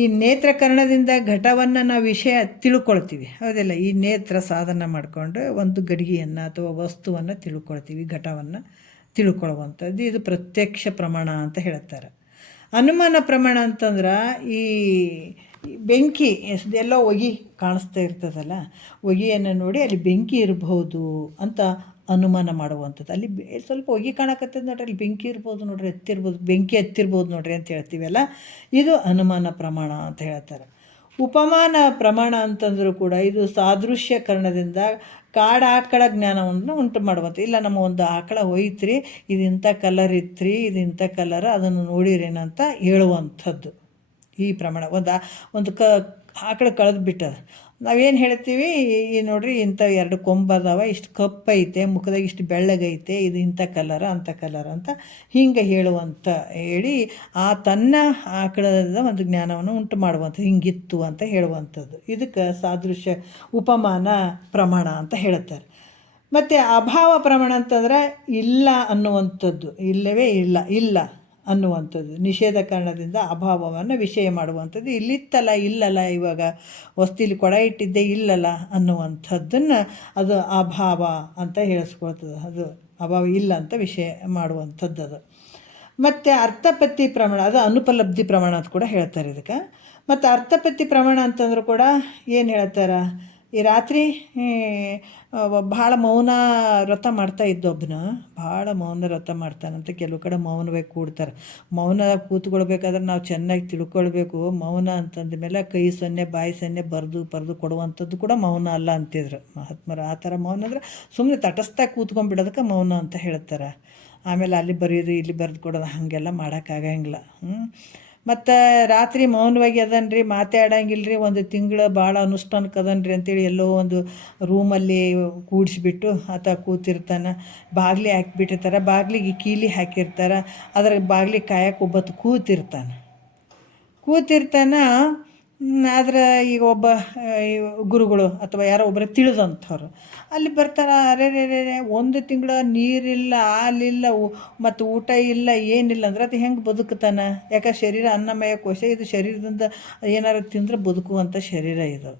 ಈ ನೇತ್ರಕರಣದಿಂದ ಘಟವನ್ನು ನಾವು ವಿಷಯ ತಿಳ್ಕೊಳ್ತೀವಿ, ಹೌದಿಲ್ಲ. ಈ ನೇತ್ರ ಸಾಧನ ಮಾಡಿಕೊಂಡು ಒಂದು ಗಡಿಗೆಯನ್ನು ಅಥವಾ ವಸ್ತುವನ್ನು ತಿಳ್ಕೊಳ್ತೀವಿ, ಘಟವನ್ನು ತಿಳ್ಕೊಳ್ಳುವಂಥದ್ದು. ಇದು ಪ್ರತ್ಯಕ್ಷ ಪ್ರಮಾಣ ಅಂತ ಹೇಳ್ತಾರೆ. ಅನುಮಾನ ಪ್ರಮಾಣ ಅಂತಂದ್ರೆ ಈ ಬೆಂಕಿ ಎಲ್ಲೋ ಹೊಗೆ ಕಾಣಿಸ್ತಾ ಇರ್ತದಲ್ಲ, ಹೊಗೆಯನ್ನು ನೋಡಿ ಅಲ್ಲಿ ಬೆಂಕಿ ಇರಬಹುದು ಅಂತ ಅನುಮಾನ ಮಾಡುವಂಥದ್ದು. ಅಲ್ಲಿ ಸ್ವಲ್ಪ ಹೊಗೆ ಕಾಣಕತ್ತದ ನೋಡ್ರಿ, ಅಲ್ಲಿ ಬೆಂಕಿ ಇರ್ಬೋದು ನೋಡ್ರಿ, ಎತ್ತಿರ್ಬೋದು, ಬೆಂಕಿ ಎತ್ತಿರ್ಬೋದು ನೋಡ್ರಿ ಅಂತ ಹೇಳ್ತೀವಲ್ಲ, ಇದು ಅನುಮಾನ ಪ್ರಮಾಣ ಅಂತ ಹೇಳ್ತಾರೆ. ಉಪಮಾನ ಪ್ರಮಾಣ ಅಂತಂದರೂ ಕೂಡ ಇದು ಸಾದೃಶ್ಯಕರಣದಿಂದ ಆಕಳ ಜ್ಞಾನವನ್ನು ಉಂಟು ಮಾಡುವಂಥ. ಇಲ್ಲ, ನಮ್ಮ ಒಂದು ಆಕಳ ಹೋಯ್ತ್ರಿ, ಇದು ಇಂಥ ಕಲರ್ ಇತ್ತು ರೀ, ಇದು ಇಂಥ ಕಲರ್, ಅದನ್ನು ನೋಡಿರೇನಂತ ಹೇಳುವಂಥದ್ದು ಈ ಪ್ರಮಾಣ. ಒಂದು ಆಕಳ ಕಳೆದು ಬಿಟ್ಟದ, ನಾವೇನು ಹೇಳ್ತೀವಿ, ಈ ನೋಡ್ರಿ ಇಂಥ 2 ಕೊಂಬದಾವ, ಇಷ್ಟು ಕಪ್ಪೈತೆ, ಮುಖದಾಗ ಇಷ್ಟು ಬೆಳ್ಳಗೈತೆ, ಇದು ಇಂಥ ಕಲರ ಅಂಥ ಕಲರ್ ಅಂತ ಹಿಂಗೆ ಹೇಳುವಂಥ ಹೇಳಿ ತನ್ನ ಆಕಳದ ಒಂದು ಜ್ಞಾನವನ್ನು ಉಂಟು ಮಾಡುವಂಥದ್ದು, ಹಿಂಗಿತ್ತು ಅಂತ ಹೇಳುವಂಥದ್ದು. ಇದಕ್ಕೆ ಸಾದೃಶ್ಯ ಉಪಮಾನ ಪ್ರಮಾಣ ಅಂತ ಹೇಳ್ತಾರೆ. ಮತ್ತು ಅಭಾವ ಪ್ರಮಾಣ ಅಂತಂದರೆ ಇಲ್ಲ ಅನ್ನುವಂಥದ್ದು, ಇಲ್ಲವೇ ಇಲ್ಲ ಅನ್ನುವಂಥದ್ದು. ನಿಷೇಧ ಕಾರಣದಿಂದ ಅಭಾವವನ್ನು ವಿಷಯ ಮಾಡುವಂಥದ್ದು. ಇಲ್ಲಿತ್ತಲ್ಲ, ಇಲ್ಲಲ್ಲ, ಇವಾಗ ವಸ್ತಿಲಿ ಕೊಡ ಇಟ್ಟಿದ್ದೆ ಇಲ್ಲಲ್ಲ ಅನ್ನುವಂಥದ್ದನ್ನು ಅದು ಅಭಾವ ಅಂತ ಹೇಳಿಸ್ಕೊಳ್ತದೆ. ಅದು ಅಭಾವ ಇಲ್ಲ ಅಂತ ವಿಷಯ ಮಾಡುವಂಥದ್ದು ಅದು. ಮತ್ತು ಅರ್ಥಪತ್ತಿ ಪ್ರಮಾಣ, ಅದು ಅನುಪಲಬ್ಧಿ ಪ್ರಮಾಣ ಅಂತ ಕೂಡ ಹೇಳ್ತಾರೆ ಇದಕ್ಕೆ. ಮತ್ತು ಅರ್ಥಪತ್ತಿ ಪ್ರಮಾಣ ಅಂತಂದ್ರೂ ಕೂಡ ಏನು ಹೇಳ್ತಾರೆ, ಈ ರಾತ್ರಿ ಭಾಳ ಮೌನ ವ್ರತ ಮಾಡ್ತಾ ಇದ್ದೊಬ್ಬನ ಭಾಳ ಮೌನ ವ್ರತ ಮಾಡ್ತಾನಂತ. ಕೆಲವು ಕಡೆ ಮೌನವಾಗಿ ಕೂಡ್ತಾರೆ. ಮೌನ ಕೂತ್ಕೊಳ್ಬೇಕಾದ್ರೆ ನಾವು ಚೆನ್ನಾಗಿ ತಿಳ್ಕೊಳ್ಬೇಕು. ಮೌನ ಅಂತಂದ ಮೇಲೆ ಕೈ ಸೊನ್ನೆ ಬಾಯಿ ಸೊನ್ನೆ ಬರೆದು ಕೊಡುವಂಥದ್ದು ಕೂಡ ಮೌನ ಅಲ್ಲ ಅಂತಿದ್ರು ಮಹಾತ್ಮರು. ಆ ಥರ ಮೌನ ಅಂದರೆ ಸುಮ್ಮನೆ ತಟಸ್ಥ ಕೂತ್ಕೊಂಡ್ಬಿಡೋದಕ್ಕೆ ಮೌನ ಅಂತ ಹೇಳ್ತಾರೆ. ಆಮೇಲೆ ಅಲ್ಲಿ ಬರೆಯೋದು ಇಲ್ಲಿ ಬರೆದು ಕೊಡೋದು ಹಾಗೆಲ್ಲ ಮಾಡೋಕ್ಕಾಗಂಗಿಲ್ಲ. ಮತ್ತು ರಾತ್ರಿ ಮೌನವಾಗಿ ಅದನ್ರಿ, ಮಾತಾಡಂಗಿಲ್ಲ ರೀ, 1 ತಿಂಗಳು ಭಾಳ ಅನುಷ್ಠಾನಕ್ಕೆ ಅದನ್ರಿ ಅಂತೇಳಿ ಎಲ್ಲೋ ಒಂದು ರೂಮಲ್ಲಿ ಕೂಡಿಸ್ಬಿಟ್ಟು ಆತ ಕೂತಿರ್ತಾನೆ. ಬಾಗಿಲಿ ಹಾಕಿಬಿಟ್ಟಿರ್ತಾರೆ, ಬಾಗಿಲಿಗೆ ಕೀಲಿ ಹಾಕಿರ್ತಾರೆ, ಅದ್ರ ಬಾಗಿಲಿಗೆ ಕಾಯಕ್ಕೆ ಒಬ್ಬತ್ತು ಕೂತಿರ್ತಾನೆ. ಆದರೆ ಈಗ ಒಬ್ಬ ಗುರುಗಳು ಅಥವಾ ಯಾರೋ ಒಬ್ಬರು ತಿಳಿದಂಥವ್ರು ಅಲ್ಲಿ ಬರ್ತಾರೆ. ಅರೆ 1 ತಿಂಗಳು ನೀರಿಲ್ಲ, ಹಾಲಿಲ್ಲ, ಮತ್ತು ಊಟ ಇಲ್ಲ, ಏನಿಲ್ಲ ಅಂದ್ರೆ ಅದು ಹೆಂಗೆ ಬದುಕ್ತಾನೆ? ಯಾಕೆ ಶರೀರ ಅನ್ನಮಯ ಕೋಶ, ಇದು ಶರೀರದಿಂದ ಏನಾರು ತಿಂದರೆ ಬದುಕುವಂಥ ಶರೀರ ಇದು.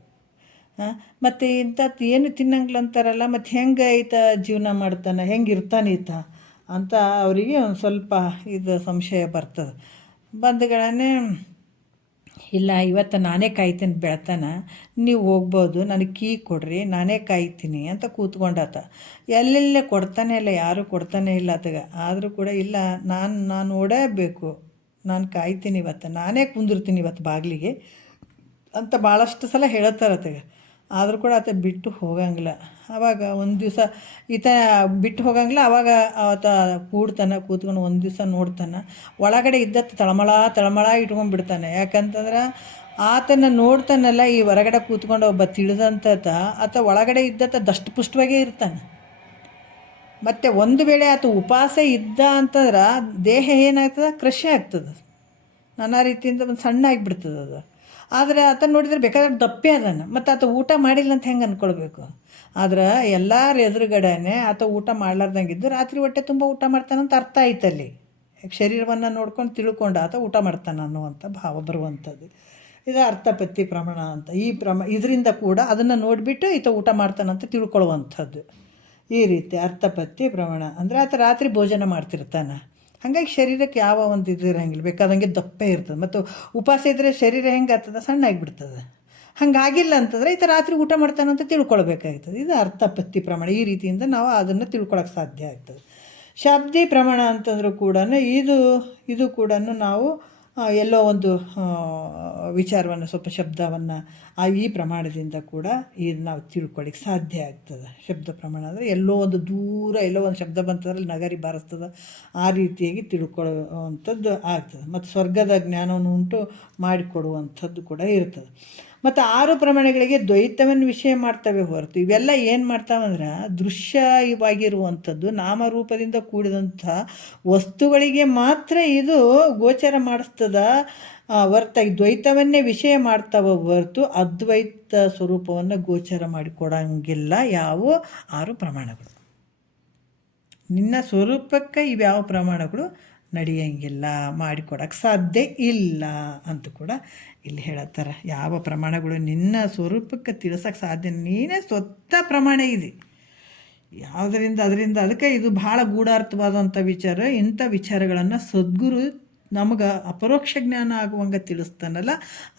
ಮತ್ತು ಇಂಥದ್ದು ಏನು ತಿನ್ನಂಗಿಲ್ಲ ಅಂತಾರಲ್ಲ, ಮತ್ತು ಹೆಂಗೆ ಈತ ಜೀವನ ಮಾಡ್ತಾನೆ, ಹೆಂಗೆ ಇರ್ತಾನೆ ಈತ ಅಂತ ಅವರಿಗೆ ಒಂದು ಸ್ವಲ್ಪ ಇದು ಸಂಶಯ ಬರ್ತದೆ. ಬಂಧುಗಳನ್ನೇ, ಇಲ್ಲ ಇವತ್ತು ನಾನೇ ಕಾಯ್ತೀನಿ ಬೆಳ್ತಾನ, ನೀವು ಹೋಗ್ಬೋದು, ನನಗೆ ಕೀ ಕೊಡ್ರಿ, ನಾನೇ ಕಾಯ್ತೀನಿ ಅಂತ ಕೂತ್ಕೊಂಡಾತ. ಎಲ್ಲೆಲ್ಲೇ ಕೊಡ್ತಾನೆ ಇಲ್ಲ, ಯಾರೂ ಕೊಡ್ತಾನೆ ಇಲ್ಲ ಆತಗೆ. ಆದರೂ ಕೂಡ ಇಲ್ಲ, ನಾನು ಓಡೇಬೇಕು, ನಾನು ಕಾಯ್ತೀನಿ ಇವತ್ತು, ನಾನೇ ಕುಂದಿರ್ತೀನಿ ಇವತ್ತು ಬಾಗಿಲಿಗೆ ಅಂತ ಭಾಳಷ್ಟು ಸಲ ಹೇಳ್ತಾರೆ ಆತಗೆ. ಆದರೂ ಕೂಡ ಆತ ಬಿಟ್ಟು ಹೋಗಂಗಿಲ್ಲ. ಆವಾಗ ಒಂದು ದಿವಸ ಈತ ಬಿಟ್ಟು ಹೋಗಂಗಿಲ್ಲ. ಆವಾಗ ಆತ ಕೂತ್ಕೊಂಡು ಒಂದು ದಿವಸ ನೋಡ್ತಾನೆ, ಒಳಗಡೆ ಇದ್ದತ್ತು ತಳಮಳ ಇಟ್ಕೊಂಡ್ಬಿಡ್ತಾನೆ. ಯಾಕಂತಂದ್ರೆ ಆತನ ನೋಡ್ತಾನಲ್ಲ, ಈ ಹೊರಗಡೆ ಕೂತ್ಕೊಂಡು ಒಬ್ಬ ತಿಳಿದಂತ ಆತ ಒಳಗಡೆ ಇದ್ದತ್ತ ದಷ್ಟಪುಷ್ಟವಾಗೇ ಇರ್ತಾನೆ. ಮತ್ತು ಒಂದು ವೇಳೆ ಆತ ಉಪವಾಸ ಇದ್ದ ಅಂತಂದ್ರೆ ದೇಹ ಏನಾಗ್ತದೆ, ಕೃಷಿ ಆಗ್ತದೆ, ನಾನಾ ರೀತಿಯಿಂದ ಒಂದು ಸಣ್ಣ ಆಗಿಬಿಡ್ತದೆ ಅದು. ಆದರೆ ಆತ ನೋಡಿದ್ರೆ ಬೇಕಾದ್ರೆ ದಪ್ಪೆ ಅದನ್ನು, ಮತ್ತು ಆತ ಊಟ ಮಾಡಿಲ್ಲ ಅಂತ ಹೆಂಗೆ ಅಂದ್ಕೊಳ್ಬೇಕು. ಆದ್ರೆ ಎಲ್ಲರ ಎದುರುಗಡೆನೇ ಆತ ಊಟ ಮಾಡ್ಲಾರ್ದಂಗಿದ್ದು ರಾತ್ರಿ ಹೊಟ್ಟೆ ತುಂಬ ಊಟ ಮಾಡ್ತಾನಂತ ಅರ್ಥ ಆಯ್ತಲ್ಲಿ. ಶರೀರವನ್ನು ನೋಡ್ಕೊಂಡು ತಿಳ್ಕೊಂಡು ಆತ ಊಟ ಮಾಡ್ತಾನೆ ಅನ್ನುವಂಥ ಭಾವ ಬರುವಂಥದ್ದು. ಇದು ಅರ್ಥಪತ್ತಿ ಪ್ರಮಾಣ ಅಂತ. ಇದರಿಂದ ಕೂಡ ಅದನ್ನು ನೋಡಿಬಿಟ್ಟು ಈತ ಊಟ ಮಾಡ್ತಾನಂತ ತಿಳ್ಕೊಳ್ಳುವಂಥದ್ದು. ಈ ರೀತಿ ಅರ್ಥಪತ್ತಿ ಪ್ರಮಾಣ ಅಂದರೆ ಆತ ರಾತ್ರಿ ಭೋಜನ ಮಾಡ್ತಿರ್ತಾನೆ. ಹಾಗಾಗಿ ಶರೀರಕ್ಕೆ ಯಾವ ಒಂದು ಇದು ಇರೋಂಗಿಲ್ಲ, ಬೇಕಾದಂಗೆ ದಪ್ಪೆ ಇರ್ತದೆ. ಮತ್ತು ಉಪವಾಸ ಇದ್ದರೆ ಶರೀರ ಹೆಂಗೆ ಆಗ್ತದೆ, ಸಣ್ಣ ಆಗಿಬಿಡ್ತದೆ. ಹಾಗಾಗಿಲ್ಲ ಅಂತಂದರೆ ಈತ ರಾತ್ರಿ ಊಟ ಮಾಡ್ತಾನಂತ ತಿಳ್ಕೊಳ್ಬೇಕಾಗ್ತದೆ. ಇದು ಅರ್ಥಪತ್ತಿ ಪ್ರಮಾಣ. ಈ ರೀತಿಯಿಂದ ನಾವು ಅದನ್ನು ತಿಳ್ಕೊಳಕ್ಕೆ ಸಾಧ್ಯ ಆಗ್ತದೆ. ಶಬ್ದಿ ಪ್ರಮಾಣ ಅಂತಂದರೂ ಕೂಡ ಇದು ಕೂಡ ನಾವು ಎಲ್ಲೋ ಒಂದು ವಿಚಾರವನ್ನು, ಸ್ವಲ್ಪ ಶಬ್ದವನ್ನು ಈ ಪ್ರಮಾಣದಿಂದ ಕೂಡ ಇದು ನಾವು ತಿಳ್ಕೊಳ್ಳಿಕ್ಕೆ ಸಾಧ್ಯ ಆಗ್ತದೆ. ಶಬ್ದ ಪ್ರಮಾಣ ಅಂದರೆ ಎಲ್ಲೋ ಒಂದು ದೂರ ಎಲ್ಲೋ ಒಂದು ಶಬ್ದ ಬಂತಂದ್ರೆ ನಗರಿ ಬಾರಿಸ್ತದೆ, ಆ ರೀತಿಯಾಗಿ ತಿಳ್ಕೊಳ್ಳುವಂಥದ್ದು ಆಗ್ತದೆ. ಮತ್ತು ಸ್ವರ್ಗದ ಜ್ಞಾನವನ್ನು ಉಂಟು ಮಾಡಿಕೊಡುವಂಥದ್ದು ಕೂಡ ಇರ್ತದೆ. ಮತ್ತು 6 ಪ್ರಮಾಣಗಳಿಗೆ ದ್ವೈತವನ್ನು ವಿಷಯ ಮಾಡ್ತವೆ ಹೊರತು ಇವೆಲ್ಲ ಏನು ಮಾಡ್ತಾವಂದ್ರೆ ದೃಶ್ಯವಾಗಿರುವಂಥದ್ದು, ನಾಮರೂಪದಿಂದ ಕೂಡಿದಂಥ ವಸ್ತುಗಳಿಗೆ ಮಾತ್ರ ಇದು ಗೋಚರ ಮಾಡಿಸ್ತದ ಹೊರತಾಗಿ ದ್ವೈತವನ್ನೇ ವಿಷಯ ಮಾಡ್ತಾವ ಹೊರತು ಅದ್ವೈತ ಸ್ವರೂಪವನ್ನು ಗೋಚರ ಮಾಡಿಕೊಡಂಗಿಲ್ಲ ಯಾವ 6 ಪ್ರಮಾಣಗಳು. ನಿನ್ನ ಸ್ವರೂಪಕ್ಕೆ ಇವ್ಯಾವ ಪ್ರಮಾಣಗಳು ನಡೆಯಂಗಿಲ್ಲ, ಮಾಡಿಕೊಡಕ್ಕೆ ಸಾಧ್ಯ ಇಲ್ಲ ಅಂತ ಕೂಡ ಇಲ್ಲಿ ಹೇಳತ್ತಾರೆ. ಯಾವ ಪ್ರಮಾಣಗಳು ನಿನ್ನ ಸ್ವರೂಪಕ್ಕೆ ತಿಳಿಸೋಕ್ಕೆ ಸಾಧ್ಯ, ನೀನೇ ಸ್ವತಃ ಪ್ರಮಾಣ ಇದೆ ಅದರಿಂದ ಅದಕ್ಕೆ ಇದು ಭಾಳ ಗೂಢಾರ್ಥವಾದಂಥ ವಿಚಾರ. ಇಂಥ ವಿಚಾರಗಳನ್ನು ಸದ್ಗುರು ನಮಗೆ ಅಪರೋಕ್ಷ ಜ್ಞಾನ ಆಗುವಂಗೆ ತಿಳಿಸ್ತಾನಲ್ಲ,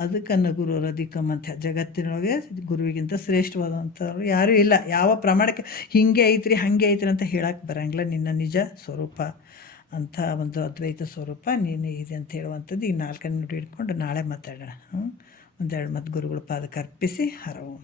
ಅದಕ್ಕೆ ಗುರುರ ಅಧಿಕಮ್ ಅಂತ. ಜಗತ್ತಿನೊಳಗೆ ಗುರುವಿಗಿಂತ ಶ್ರೇಷ್ಠವಾದಂಥವ್ರು ಯಾರೂ ಇಲ್ಲ. ಯಾವ ಪ್ರಮಾಣಕ್ಕೆ ಹಿಂಗೆ ಐತ್ರಿ ಹಾಗೆ ಐತ್ರಿ ಅಂತ ಹೇಳಕ್ಕೆ ಬರೋಂಗಿಲ್ಲ. ನಿನ್ನ ನಿಜ ಸ್ವರೂಪ ಅಂಥ ಒಂದು ಅದ್ವೈತ ಸ್ವರೂಪ ನೀನು ಇದೆ ಅಂತ ಹೇಳುವಂಥದ್ದು. ಈ 4 ನುಡಿ ಹಿಡ್ಕೊಂಡು ನಾಳೆ ಮಾತಾಡೋಣ. ಒಂದೆರಡು ಮತ್ತು ಗುರುಗಳ ಪಾದಕ್ಕೆ ಅರ್ಪಿಸಿ ಹರವು.